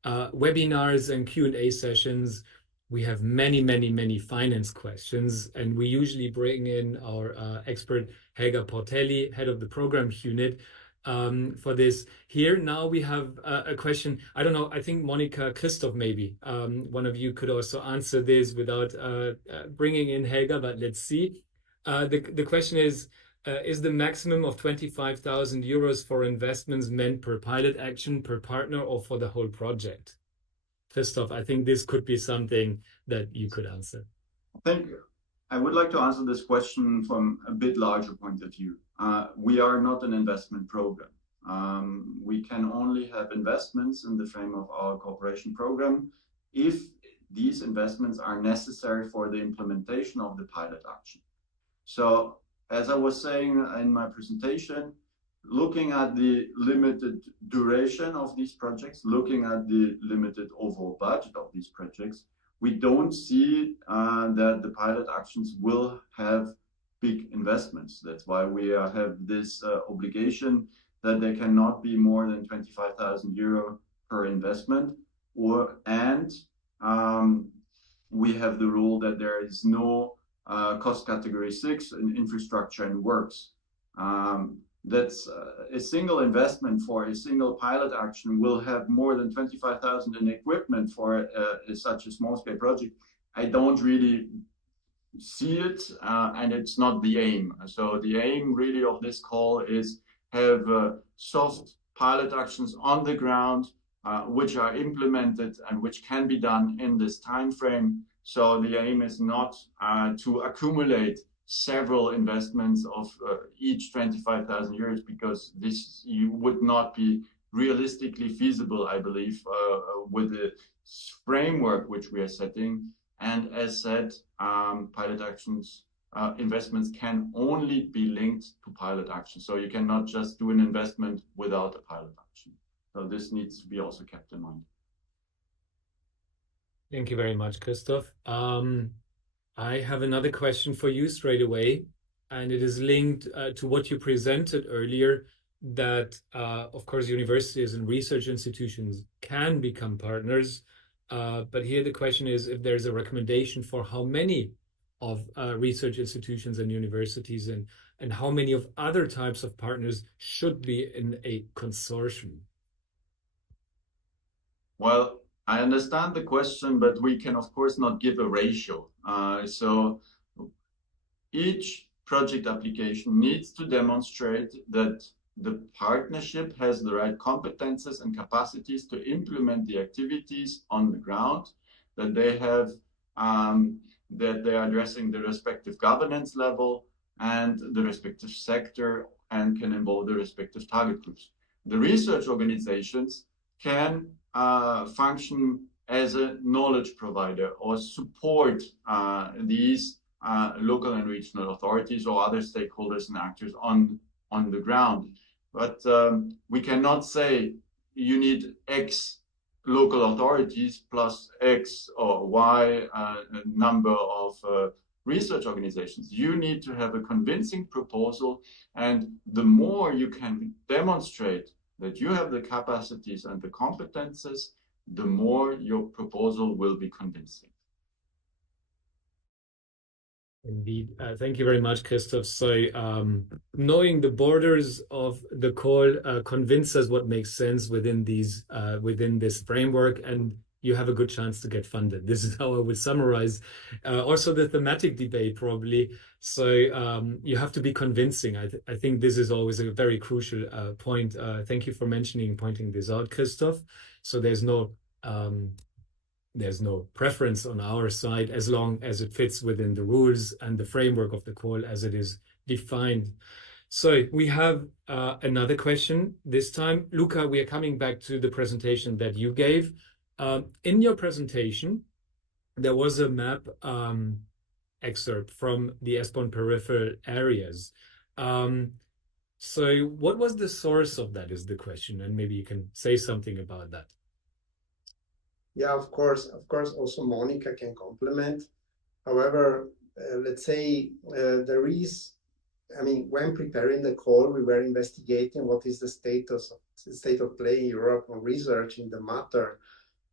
webinars and Q&A sessions, we have many finance questions, and we usually bring in our expert Helga Portelli, head of the program unit, for this. Here now we have a question. I don't know, I think Monica, Christoph, maybe one of you could also answer this without bringing in Helga, but let's see. The question is the maximum of 25,000 euros for investments meant per pilot action, per partner, or for the whole project? Christoph, I think this could be something that you could answer. Thank you. I would like to answer this question from a bit larger point of view. We are not an investment program. We can only have investments in the frame of our cooperation program if these investments are necessary for the implementation of the pilot action. So, as I was saying in my presentation, looking at the limited duration of these projects, looking at the limited overall budget of these projects, we don't see that the pilot actions will have big investments. That's why we have this obligation that they cannot be more than 25,000 euro per investment, and we have the rule that there is no cost category 6 in infrastructure and works. That's a single investment for a single pilot action will have more than 25,000 in equipment for such a small scale project. I don't really see it, and it's not the aim. So the aim really of this call is have soft pilot actions on the ground, which are implemented and which can be done in this time frame. So the aim is not to accumulate several investments of each 25,000 euros, because this would not be realistically feasible, I believe, with the framework which we are setting. And as said, pilot actions investments can only be linked to pilot action. So you cannot just do an investment without a pilot action. So this needs to be also kept in mind. Thank you very much, Christoph. I have another question for you straight away, and it is linked to what you presented earlier, that of course universities and research institutions can become partners, but here the question is if there's a recommendation for how many of research institutions and universities and how many of other types of partners should be in a consortium. Well, I understand the question, but we can, of course, not give a ratio. So each project application needs to demonstrate that the partnership has the right competences and capacities to implement the activities on the ground, that they have, that they are addressing the respective governance level and the respective sector and can involve the respective target groups. The research organizations can function as a knowledge provider or support these local and regional authorities or other stakeholders and actors on the ground. But we cannot say you need X local authorities plus X or Y number of research organizations. You need to have a convincing proposal, and the more you can demonstrate that you have the capacities and the competences, the more your proposal will be convincing. Indeed. Thank you very much, Christoph. So knowing the borders of the call convinces what makes sense within these within this framework, and you have a good chance to get funded. This is how I would summarize also the thematic debate probably. So you have to be convincing. I think this is always a very crucial point. Thank you for pointing this out, Christoph. So there's no preference on our side as long as it fits within the rules and the framework of the call as it is defined. So we have another question this time. Luca, we are coming back to the presentation that you gave. In your presentation, there was a map excerpt from the ESPON peripheral areas. So what was the source of that is the question, and maybe you can say something about that. Yeah, of course, also Monica can complement. However, let's say when preparing the call, we were investigating what is the state of play in Europe on research in the matter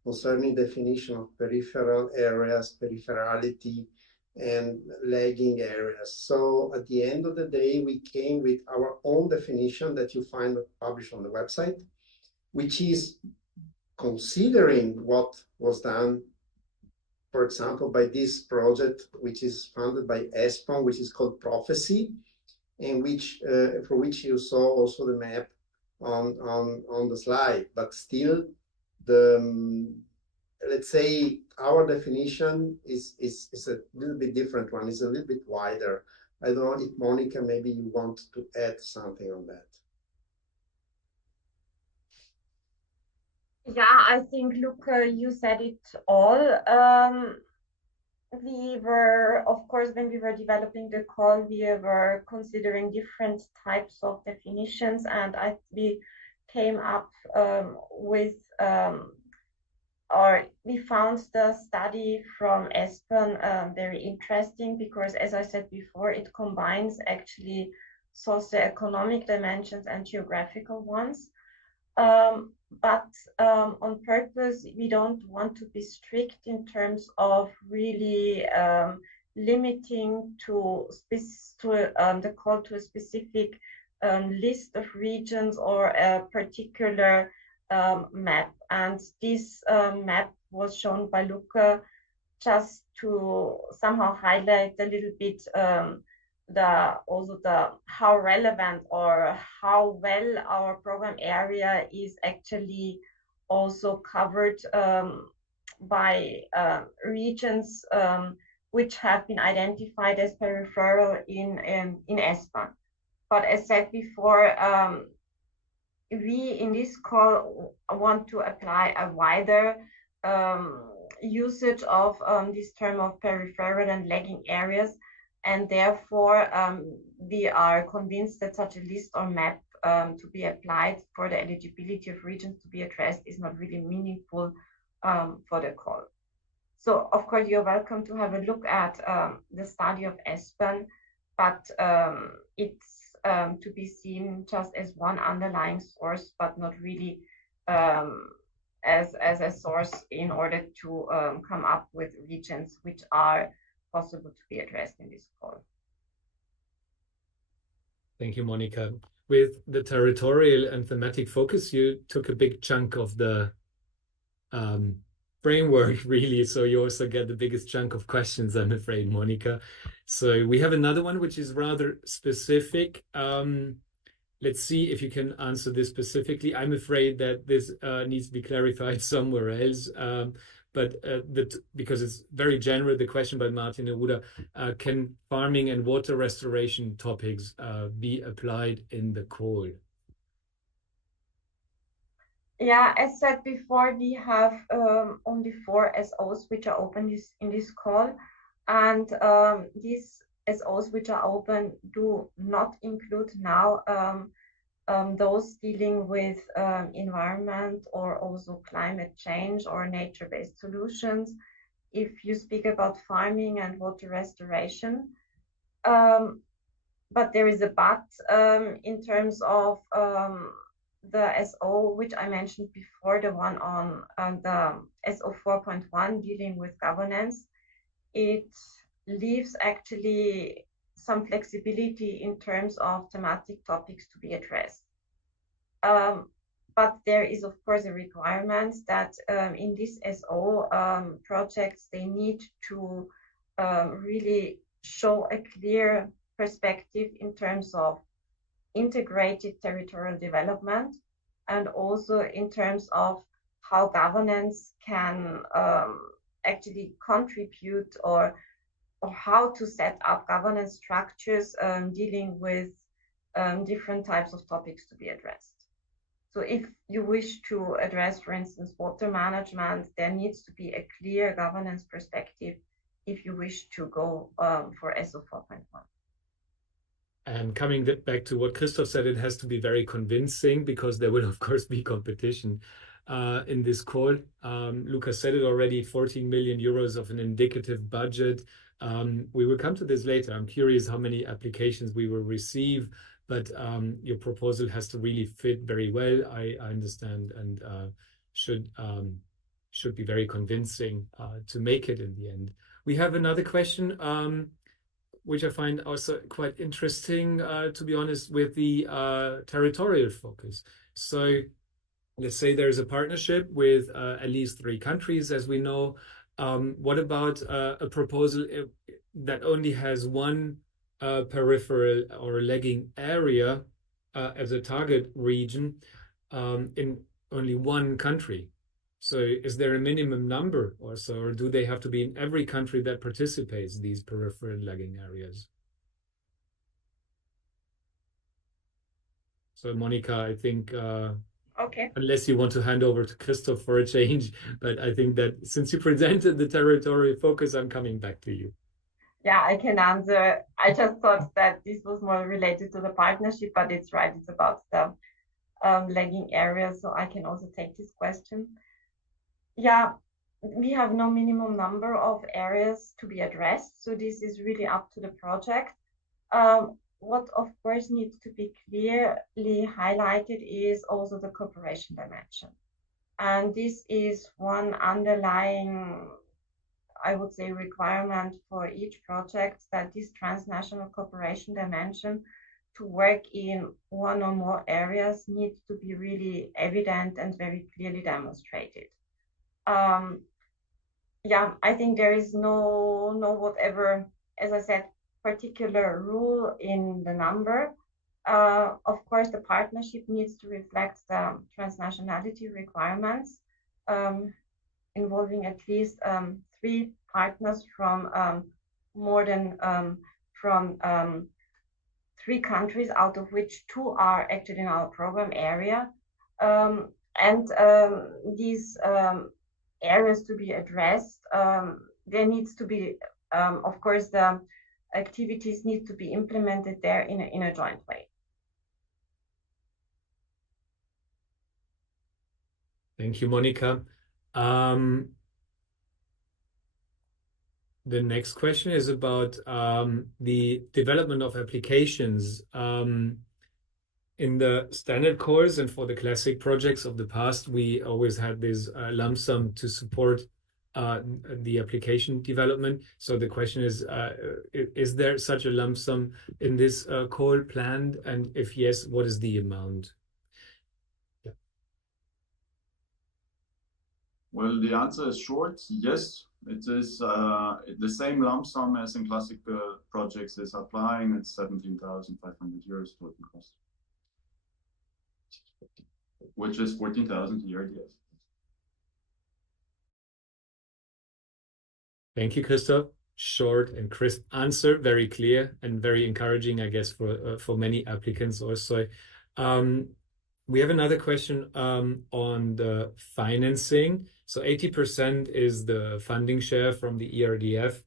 concerning definition of peripheral areas, peripherality, and lagging areas. So at the end of the day, we came with our own definition that you find published on the website, which is considering what was done, for example, by this project, which is funded by ESPON, which is called Prophecy, and for which you saw also the map on the slide. But still, let's say our definition is a little bit different one. It's a little bit wider. I don't know if Monica, maybe you want to add something on that. Yeah, I think, Luca, you said it all. We were, of course, when we were developing the call, we were considering different types of definitions, and we came up with, or we found the study from ESPON very interesting because, as I said before, it combines actually socioeconomic dimensions and geographical ones. But on purpose, we don't want to be strict in terms of really limiting the call to a specific list of regions or a particular map. And this map was shown by Luca just to somehow highlight a little bit how relevant or how well our program area is actually also covered by regions which have been identified as peripheral in ESPON. But as said before, we in this call want to apply a wider usage of this term of peripheral and lagging areas. And therefore, we are convinced that such a list or map to be applied for the eligibility of regions to be addressed is not really meaningful for the call. So, of course, you're welcome to have a look at the study of ESPON, but it's to be seen just as one underlying source, but not really as a source in order to come up with regions which are possible to be addressed in this call. Thank you, Monica. With the territorial and thematic focus, you took a big chunk of the framework, really. So you also get the biggest chunk of questions, I'm afraid, Monica. So we have another one, which is rather specific. Let's see if you can answer this specifically. I'm afraid that this needs to be clarified somewhere else. but because it's very general, the question by Martin Neruda, can farming and water restoration topics be applied in the call? Yeah, as said before, we have only 4 SOs which are open in this call, and these SOs which are open do not include now those dealing with environment or also climate change or nature-based solutions. If you speak about farming and water restoration, but there is a but in terms of the SO, which I mentioned before, the one on the SO 4.1 dealing with governance. It leaves actually some flexibility in terms of thematic topics to be addressed. But there is, of course, a requirement that in this SO projects, they need to really show a clear perspective in terms of integrated territorial development, and also in terms of how governance can actually contribute, or how to set up governance structures dealing with different types of topics to be addressed. So if you wish to address, for instance, water management, there needs to be a clear governance perspective if you wish to go for SO 4.1. And coming back to what Christoph said, it has to be very convincing, because there will, of course, be competition in this call. Lucas said it already, 14 million euros of an indicative budget. We will come to this later. I'm curious how many applications we will receive, but your proposal has to really fit very well, I understand, and should be very convincing to make it in the end. We have another question, which I find also quite interesting, to be honest, with the territorial focus. So let's say there's a partnership with at least 3 countries, as we know. What about a proposal that only has one peripheral or lagging area as a target region in only one country? So is there a minimum number or so, or do they have to be in every country that participates, these peripheral lagging areas? So Monica, I think, okay, unless you want to hand over to Christoph for a change, but I think that since you presented the territorial focus, I'm coming back to you. Yeah, I can answer. I just thought that this was more related to the partnership, but it's right, it's about the lagging areas, so I can also take this question. Yeah, we have no minimum number of areas to be addressed, so this is really up to the project. What of course needs to be clearly highlighted is also the cooperation dimension. And this is one underlying, I would say, requirement for each project, that this transnational cooperation dimension to work in one or more areas needs to be really evident and very clearly demonstrated. Yeah, I think there is no whatever, as I said, particular rule in the number. Of course, the partnership needs to reflect the transnationality requirements, involving at least 3 partners from more than 3 countries, out of which 2 are actually in our program area. And these areas to be addressed, there needs to be, of course, the activities need to be implemented there in a joint way. Thank you, Monica. The next question is about the development of applications. In the standard course and for the classic projects of the past, we always had this lump sum to support the application development. So the question is there such a lump sum in this call planned? And if yes, what is the amount? Yeah. Well, the answer is short, yes. It is the same lump sum as in classic projects is applying. It's 17,500 euros total cost, which is 14,000 a year, yes. Thank you, Christoph. Short and crisp answer, very clear and very encouraging, I guess, for many applicants also. We have another question on the financing. So 80% is the funding share from the ERDF.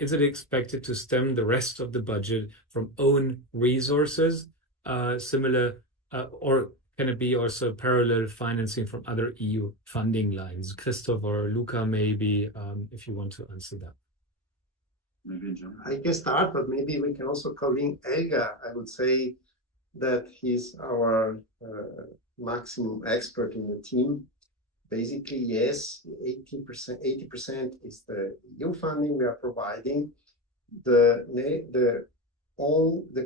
Is it expected to stem the rest of the budget from own resources, similar, or can it be also parallel financing from other EU funding lines? Christoph or Luca, maybe, if you want to answer that. Maybe John. I can start, but maybe we can also call in Helga. I would say that he's our maximum expert in the team. Basically, yes, 80% is the EU funding we are providing. The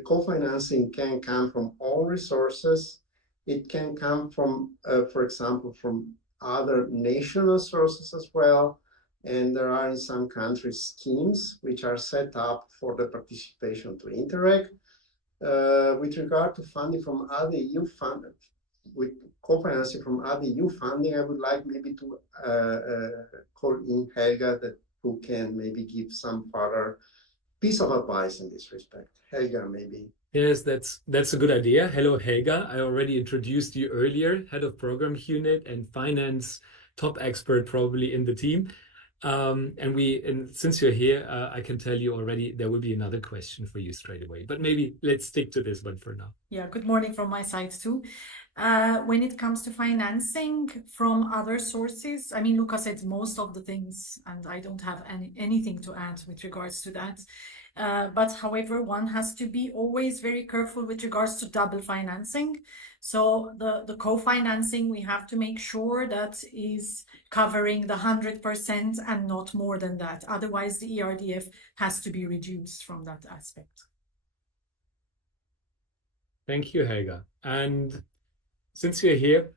co-financing can come from all resources. It can come from, for example, from other national sources as well. And there are in some countries schemes which are set up for the participation to Interreg. With regard to funding from other EU funding, with co-financing from other EU funding, I would like maybe to call in Helga, who can maybe give some further piece of advice in this respect. Helga, maybe. Yes, that's a good idea. Hello, Helga. I already introduced you earlier, head of program unit and finance top expert probably in the team. And since you're here, I can tell you already there will be another question for you straight away. But maybe let's stick to this one for now. Yeah, good morning from my side too. When it comes to financing from other sources, I mean, Luca said most of the things, and I don't have anything to add with regards to that. But however, one has to be always very careful with regards to double financing. So the co-financing, we have to make sure that is covering the 100% and not more than that. Otherwise, the ERDF has to be reduced from that aspect. Thank you, Helga. And since you're here,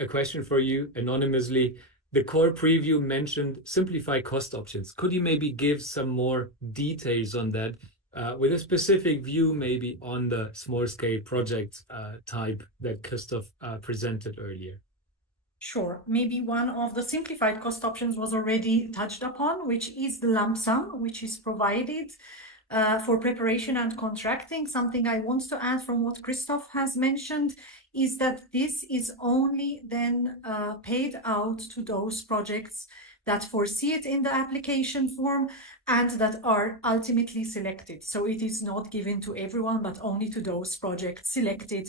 a question for you anonymously. The core preview mentioned simplified cost options. Could you maybe give some more details on that with a specific view maybe on the small scale project type that Christoph presented earlier? Sure. Maybe one of the simplified cost options was already touched upon, which is the lump sum, which is provided for preparation and contracting. Something I want to add from what Christoph has mentioned is that this is only then paid out to those projects that foresee it in the application form and that are ultimately selected. So it is not given to everyone, but only to those projects selected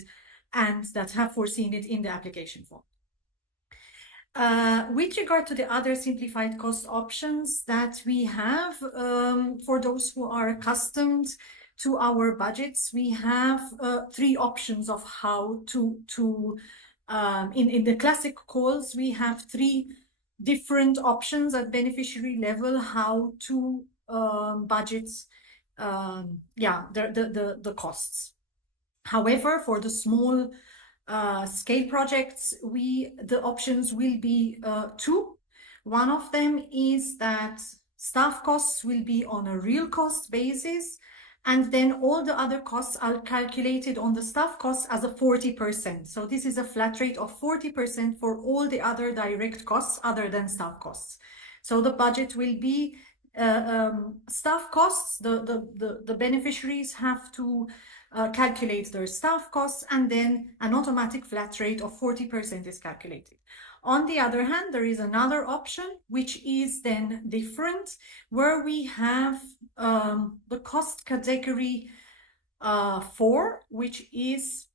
and that have foreseen it in the application form. With regard to the other simplified cost options that we have, for those who are accustomed to our budgets, we have 3 options of how to in the classic calls, we have 3 different options at beneficiary level how to budget the costs. However, for the small scale projects, the options will be 2. One of them is that staff costs will be on a real cost basis, and then all the other costs are calculated on the staff costs as a 40%. So this is a flat rate of 40% for all the other direct costs other than staff costs. So the budget will be staff costs. The beneficiaries have to calculate their staff costs, and then an automatic flat rate of 40% is calculated. On the other hand, there is another option, which is then different, where we have the cost category 4, which is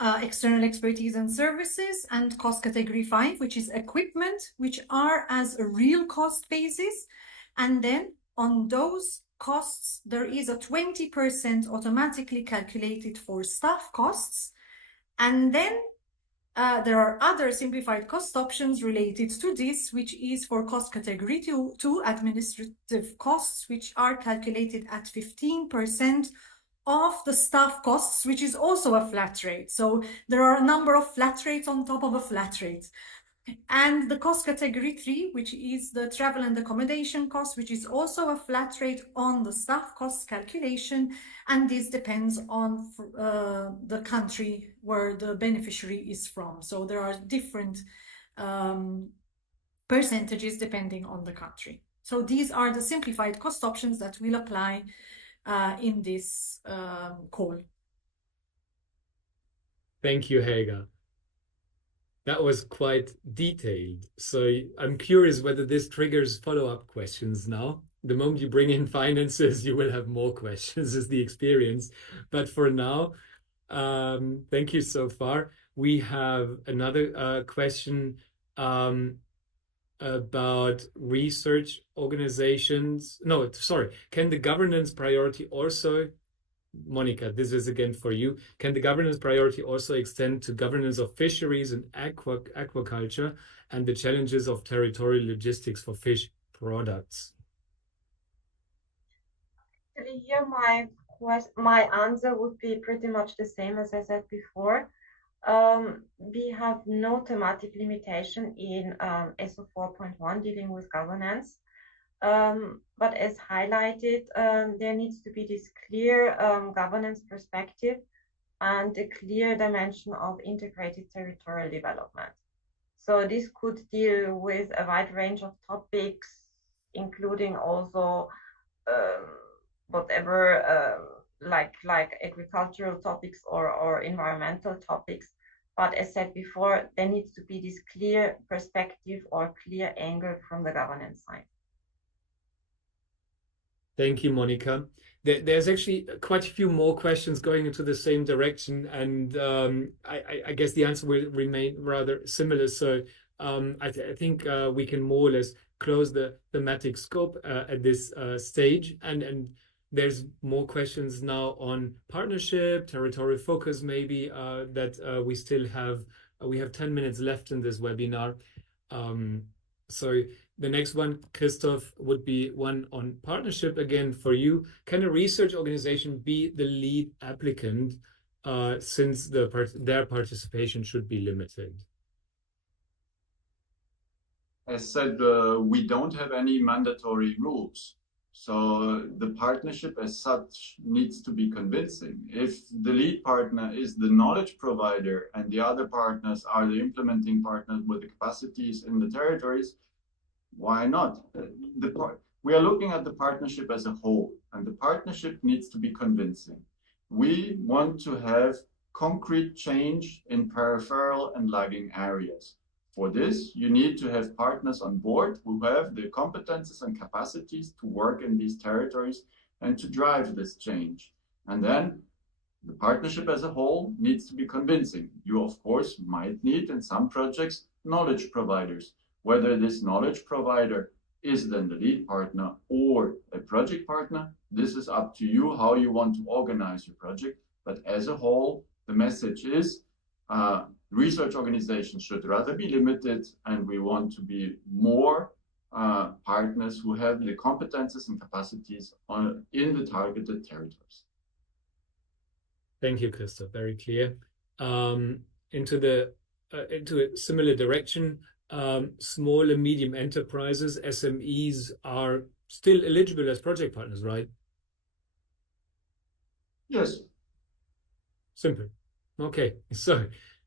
external expertise and services, and cost category 5, which is equipment, which are as a real cost basis. And then on those costs, there is a 20% automatically calculated for staff costs. And then there are other simplified cost options related to this, which is for cost category 2, administrative costs, which are calculated at 15% of the staff costs, which is also a flat rate. So there are a number of flat rates on top of a flat rate. And the cost category 3, which is the travel and accommodation cost, which is also a flat rate on the staff cost calculation. And this depends on the country where the beneficiary is from. So there are different percentages depending on the country. So these are the simplified cost options that will apply in this call. Thank you, Helga. That was quite detailed. So I'm curious whether this triggers follow-up questions now. The moment you bring in finances, you will have more questions, is the experience. But for now, thank you so far. We have another question about research organizations. No, sorry. Can the governance priority also, Monica, this is again for you. Can the governance priority also extend to governance of fisheries and aquaculture and the challenges of territorial logistics for fish products? Here, my answer would be pretty much the same as I said before. We have no thematic limitation in SO 4.1 dealing with governance. But as highlighted, there needs to be this clear governance perspective and a clear dimension of integrated territorial development. So this could deal with a wide range of topics, including also whatever like agricultural topics or environmental topics. But as said before, there needs to be this clear perspective or clear angle from the governance side. Thank you, Monica. There's actually quite a few more questions going into the same direction, and I guess the answer will remain rather similar. So I think we can more or less close the thematic scope at this stage, and there's more questions now on partnership, territorial focus, maybe that we still have. We have 10 minutes left in this webinar. So the next one, Christoph, would be one on partnership again for you. Can a research organization be the lead applicant since their participation should be limited? As said, we don't have any mandatory rules. So the partnership as such needs to be convincing. If the lead partner is the knowledge provider and the other partners are the implementing partners with the capacities in the territories, why not? We are looking at the partnership as a whole, and the partnership needs to be convincing. We want to have concrete change in peripheral and lagging areas. For this, you need to have partners on board who have the competences and capacities to work in these territories and to drive this change. And then the partnership as a whole needs to be convincing. You, of course, might need in some projects knowledge providers. Whether this knowledge provider is then the lead partner or a project partner, this is up to you how you want to organize your project. But as a whole, the message is research organizations should rather be limited, and we want to be more partners who have the competences and capacities in the targeted territories. Thank you, Christoph. Very clear. Into a similar direction, small and medium enterprises, SMEs, are still eligible as project partners, right? Yes. Simple. Okay. So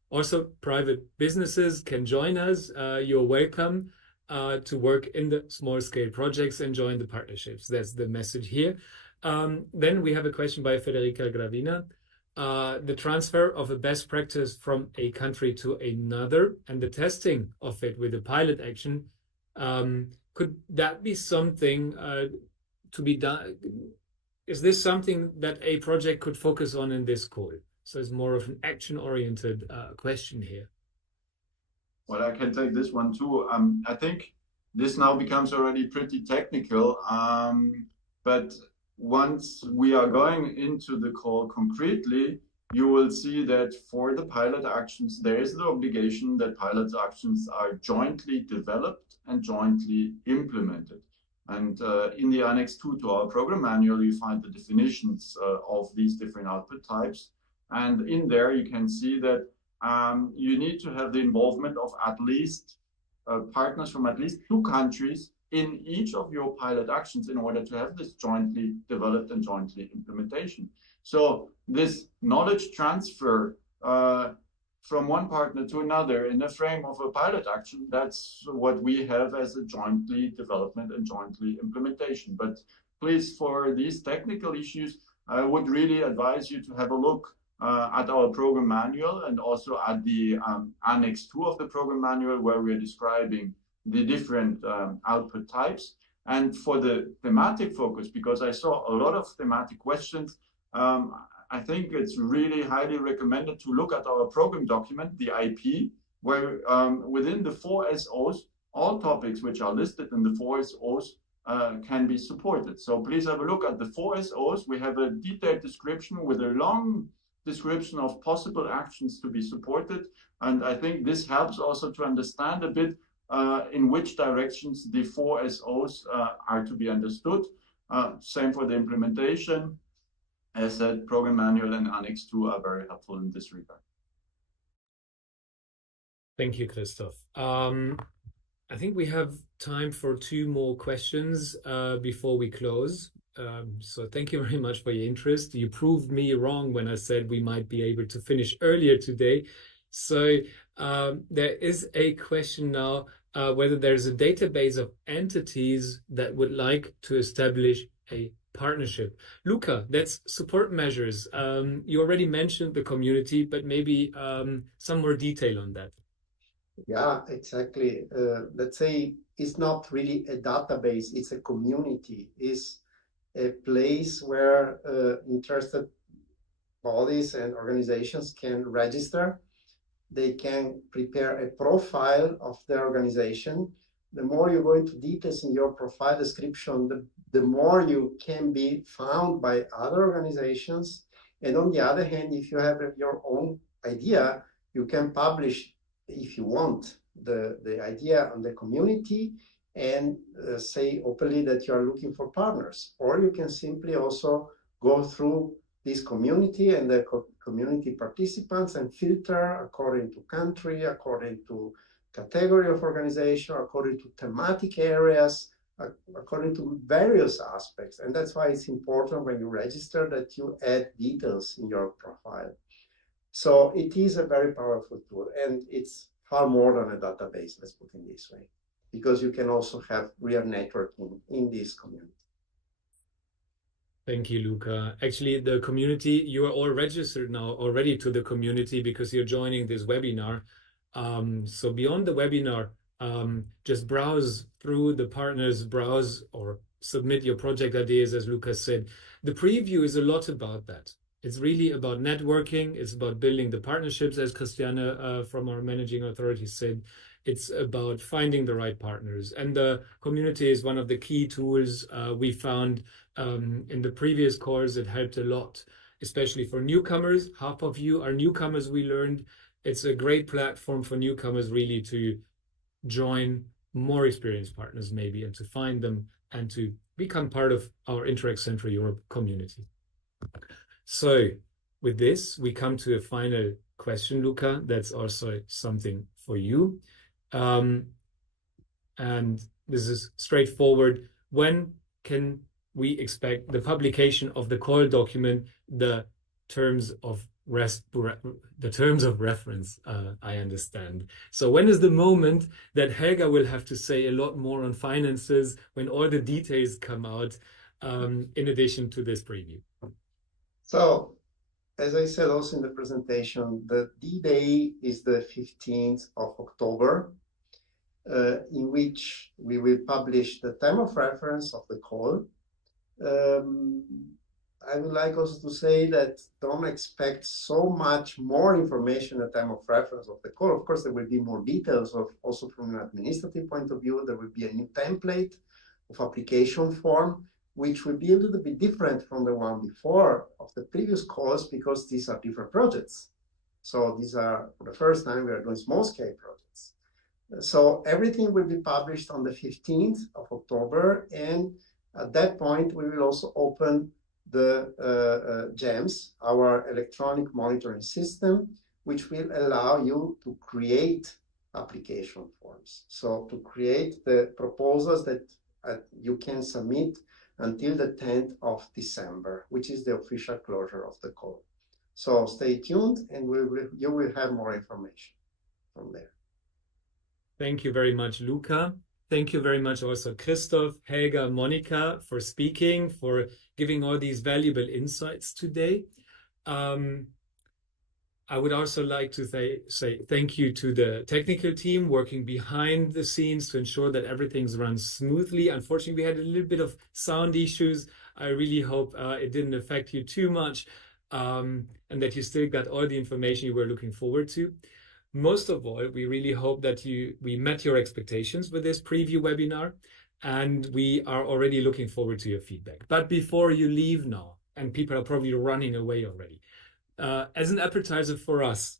also private businesses can join us. You're welcome to work in the small scale projects and join the partnerships. That's the message here. Then we have a question by Federica Gravina. The transfer of a best practice from a country to another and the testing of it with a pilot action, could that be something to be done? Is this something that a project could focus on in this call? So it's more of an action-oriented question here. Well, I can take this one too. I think this now becomes already pretty technical, but once we are going into the call concretely, you will see that for the pilot actions, there is the obligation that pilot actions are jointly developed and jointly implemented. And in the Annex 2 to our program manual, you find the definitions of these different output types. And in there, you can see that you need to have the involvement of at least partners from at least 2 countries in each of your pilot actions in order to have this jointly developed and jointly implementation. So this knowledge transfer from one partner to another in the frame of a pilot action, that's what we have as a jointly development and jointly implementation. But please, for these technical issues, I would really advise you to have a look at our program manual and also at the Annex 2 of the program manual, where we're describing the different output types. And for the thematic focus, because I saw a lot of thematic questions, I think it's really highly recommended to look at our program document, the IP, where within the 4 SOs, all topics which are listed in the 4 SOs can be supported. So please have a look at the 4 SOs. We have a detailed description with a long description of possible actions to be supported. And I think this helps also to understand a bit in which directions the 4 SOs are to be understood. Same for the implementation. As said, program manual and Annex 2 are very helpful in this regard. Thank you, Christoph. I think we have time for 2 more questions before we close. So thank you very much for your interest. You proved me wrong when I said we might be able to finish earlier today. So there is a question now, whether there's a database of entities that would like to establish a partnership. Luca, that's support measures. You already mentioned the community, but maybe some more detail on that. Yeah, exactly. Let's say it's not really a database, it's a community. It's a place where interested bodies and organizations can register. They can prepare a profile of their organization. The more you go into details in your profile description, the more you can be found by other organizations. And on the other hand, if you have your own idea, you can publish, if you want, the idea on the community and say openly that you are looking for partners. Or you can simply also go through this community and the community participants and filter according to country, according to category of organization, according to thematic areas, according to various aspects. And that's why it's important when you register that you add details in your profile. So it is a very powerful tool, and it's far more than a database, let's put it this way, because you can also have real networking in this community. Thank you, Luca. Actually, the community, you are all registered now already to the community because you're joining this webinar. So beyond the webinar, just browse through the partners, browse or submit your project ideas, as Luca said. The preview is a lot about that. It's really about networking. It's about building the partnerships, as Christiane from our managing authority said. It's about finding the right partners. And the community is one of the key tools we found in the previous course. It helped a lot, especially for newcomers. Half of you are newcomers, we learned. It's a great platform for newcomers really to join more experienced partners maybe and to find them and to become part of our Interact Central Europe community. So with this, we come to a final question, Luca. That's also something for you. And this is straightforward. When can we expect the publication of the call document, the terms of reference, I understand. So when is the moment that Helga will have to say a lot more on finances when all the details come out in addition to this preview? So, as I said also in the presentation, the D-Day is the 15th of October, in which we will publish the time of reference of the call. I would like also to say that don't expect so much more information at time of reference of the call. Of course, there will be more details also from an administrative point of view. There will be a new template of application form, which will be a little bit different from the one before of the previous calls because these are different projects. So these are, for the first time, we are doing small-scale projects. So everything will be published on the 15th of October, and at that point, we will also open the GEMS, our electronic monitoring system, which will allow you to create application forms. So to create the proposals that you can submit until the 10th of December, which is the official closure of the call. So stay tuned, and you will have more information from there. Thank you very much, Luca. Thank you very much also, Christoph, Helga, Monica, for speaking, for giving all these valuable insights today. I would also like to say thank you to the technical team working behind the scenes to ensure that everything's run smoothly. Unfortunately, we had a little bit of sound issues. I really hope it didn't affect you too much, and that you still got all the information you were looking forward to. Most of all, we really hope that we met your expectations with this preview webinar, and we are already looking forward to your feedback. But before you leave now, and people are probably running away already, as an appetizer for us,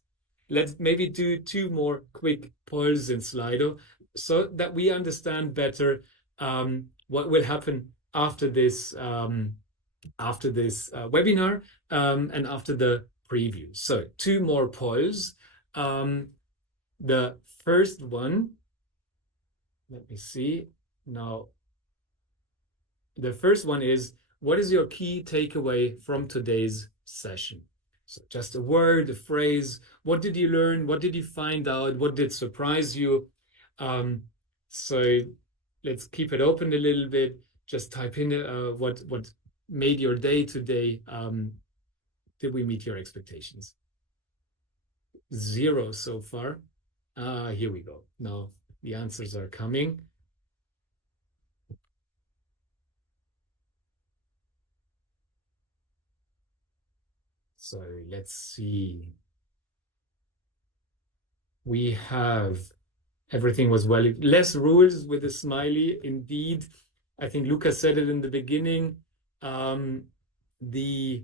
let's maybe do 2 more quick polls in Slido so that we understand better what will happen after this webinar and after the preview. So 2 more polls. The first one, let me see now. The first one is, what is your key takeaway from today's session? So just a word, a phrase. What did you learn? What did you find out? What did surprise you? So let's keep it open a little bit. Just type in what made your day today. Did we meet your expectations? 0 so far. Here we go. Now the answers are coming. So let's see. We have everything was well. Less rules with a smiley. Indeed, I think Luca said it in the beginning. The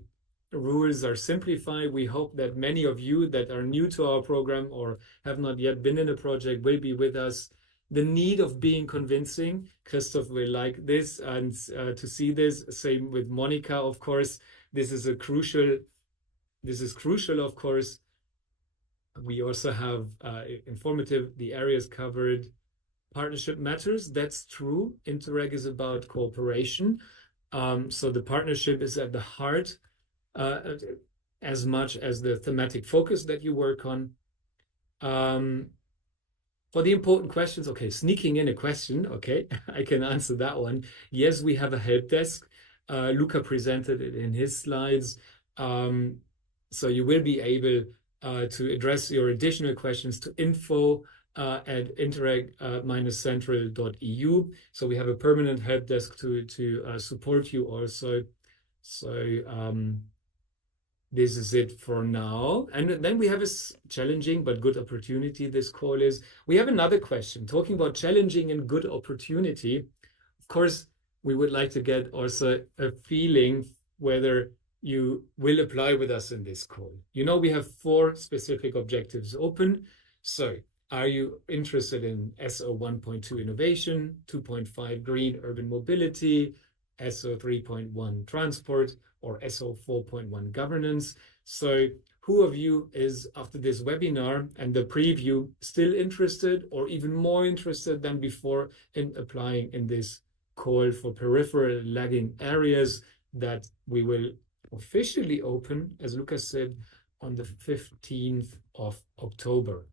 rules are simplified. We hope that many of you that are new to our program or have not yet been in a project will be with us. The need of being convincing, Christoph will like this, and to see this. Same with Monica, of course. This is crucial, of course. We also have informative, the areas covered. Partnership matters. That's true. Interreg is about cooperation. So the partnership is at the heart as much as the thematic focus that you work on. For the important questions, okay, sneaking in a question, okay, I can answer that one. Yes, we have a help desk. Luca presented it in his slides. So you will be able to address your additional questions to info at interreg-central.eu. So we have a permanent help desk to support you also. So this is it for now. And then we have a challenging but good opportunity. This call is, we have another question talking about challenging and good opportunity. Of course, we would like to get also a feeling whether you will apply with us in this call. You know, we have 4 specific objectives open. So are you interested in SO 1.2 innovation, 2.5 green urban mobility, SO 3.1 transport, or SO 4.1 governance? So who of you is, after this webinar and the preview, still interested or even more interested than before in applying in this call for peripheral lagging areas that we will officially open, as Lucas said, on the 15th of October.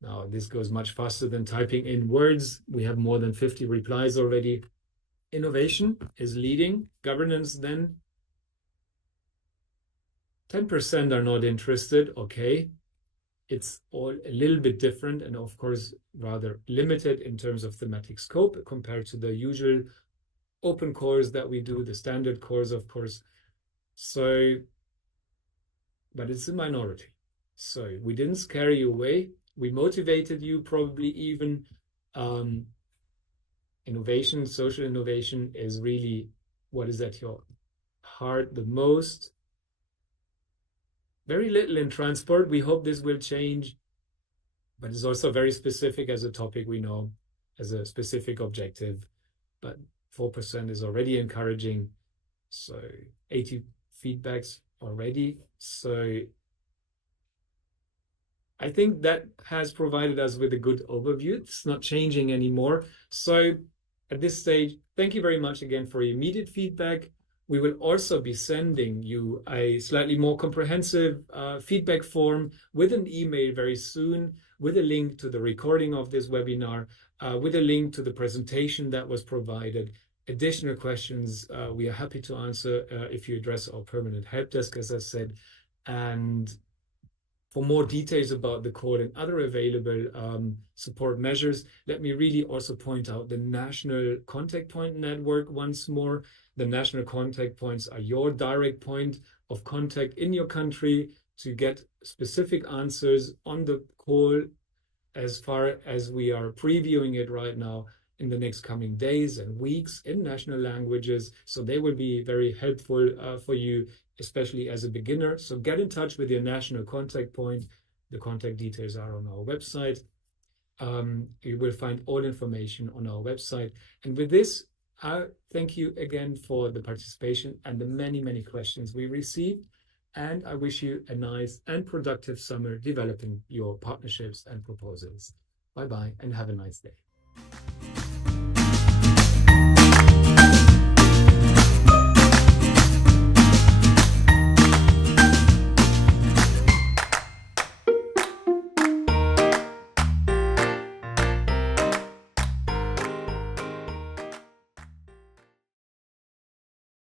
Now, this goes much faster than typing in words. We have more than 50 replies already. Innovation is leading. Governance then. 10% are not interested. Okay. It's all a little bit different and, of course, rather limited in terms of thematic scope compared to the usual open cores that we do, the standard cores, of course. So, but it's a minority. So we didn't scare you away. We motivated you, probably even. Innovation, social innovation is really what is at your heart the most. Very little in transport. We hope this will change, but it's also very specific as a topic we know, as a specific objective. But 4% is already encouraging. So 80 feedbacks already. So I think that has provided us with a good overview. It's not changing anymore. So at this stage, thank you very much again for your immediate feedback. We will also be sending you a slightly more comprehensive feedback form with an email very soon, with a link to the recording of this webinar, with a link to the presentation that was provided. Additional questions we are happy to answer if you address our permanent help desk, as I said. And for more details about the call and other available support measures, let me really also point out the National Contact Point Network once more. The national contact points are your direct point of contact in your country to get specific answers on the call, as far as we are previewing it right now in the next coming days and weeks in national languages. So they will be very helpful for you, especially as a beginner. So get in touch with your national contact point. The contact details are on our website. You will find all information on our website. And with this, I thank you again for the participation and the many, many questions we received. And I wish you a nice and productive summer developing your partnerships and proposals. Bye-bye and have a nice day.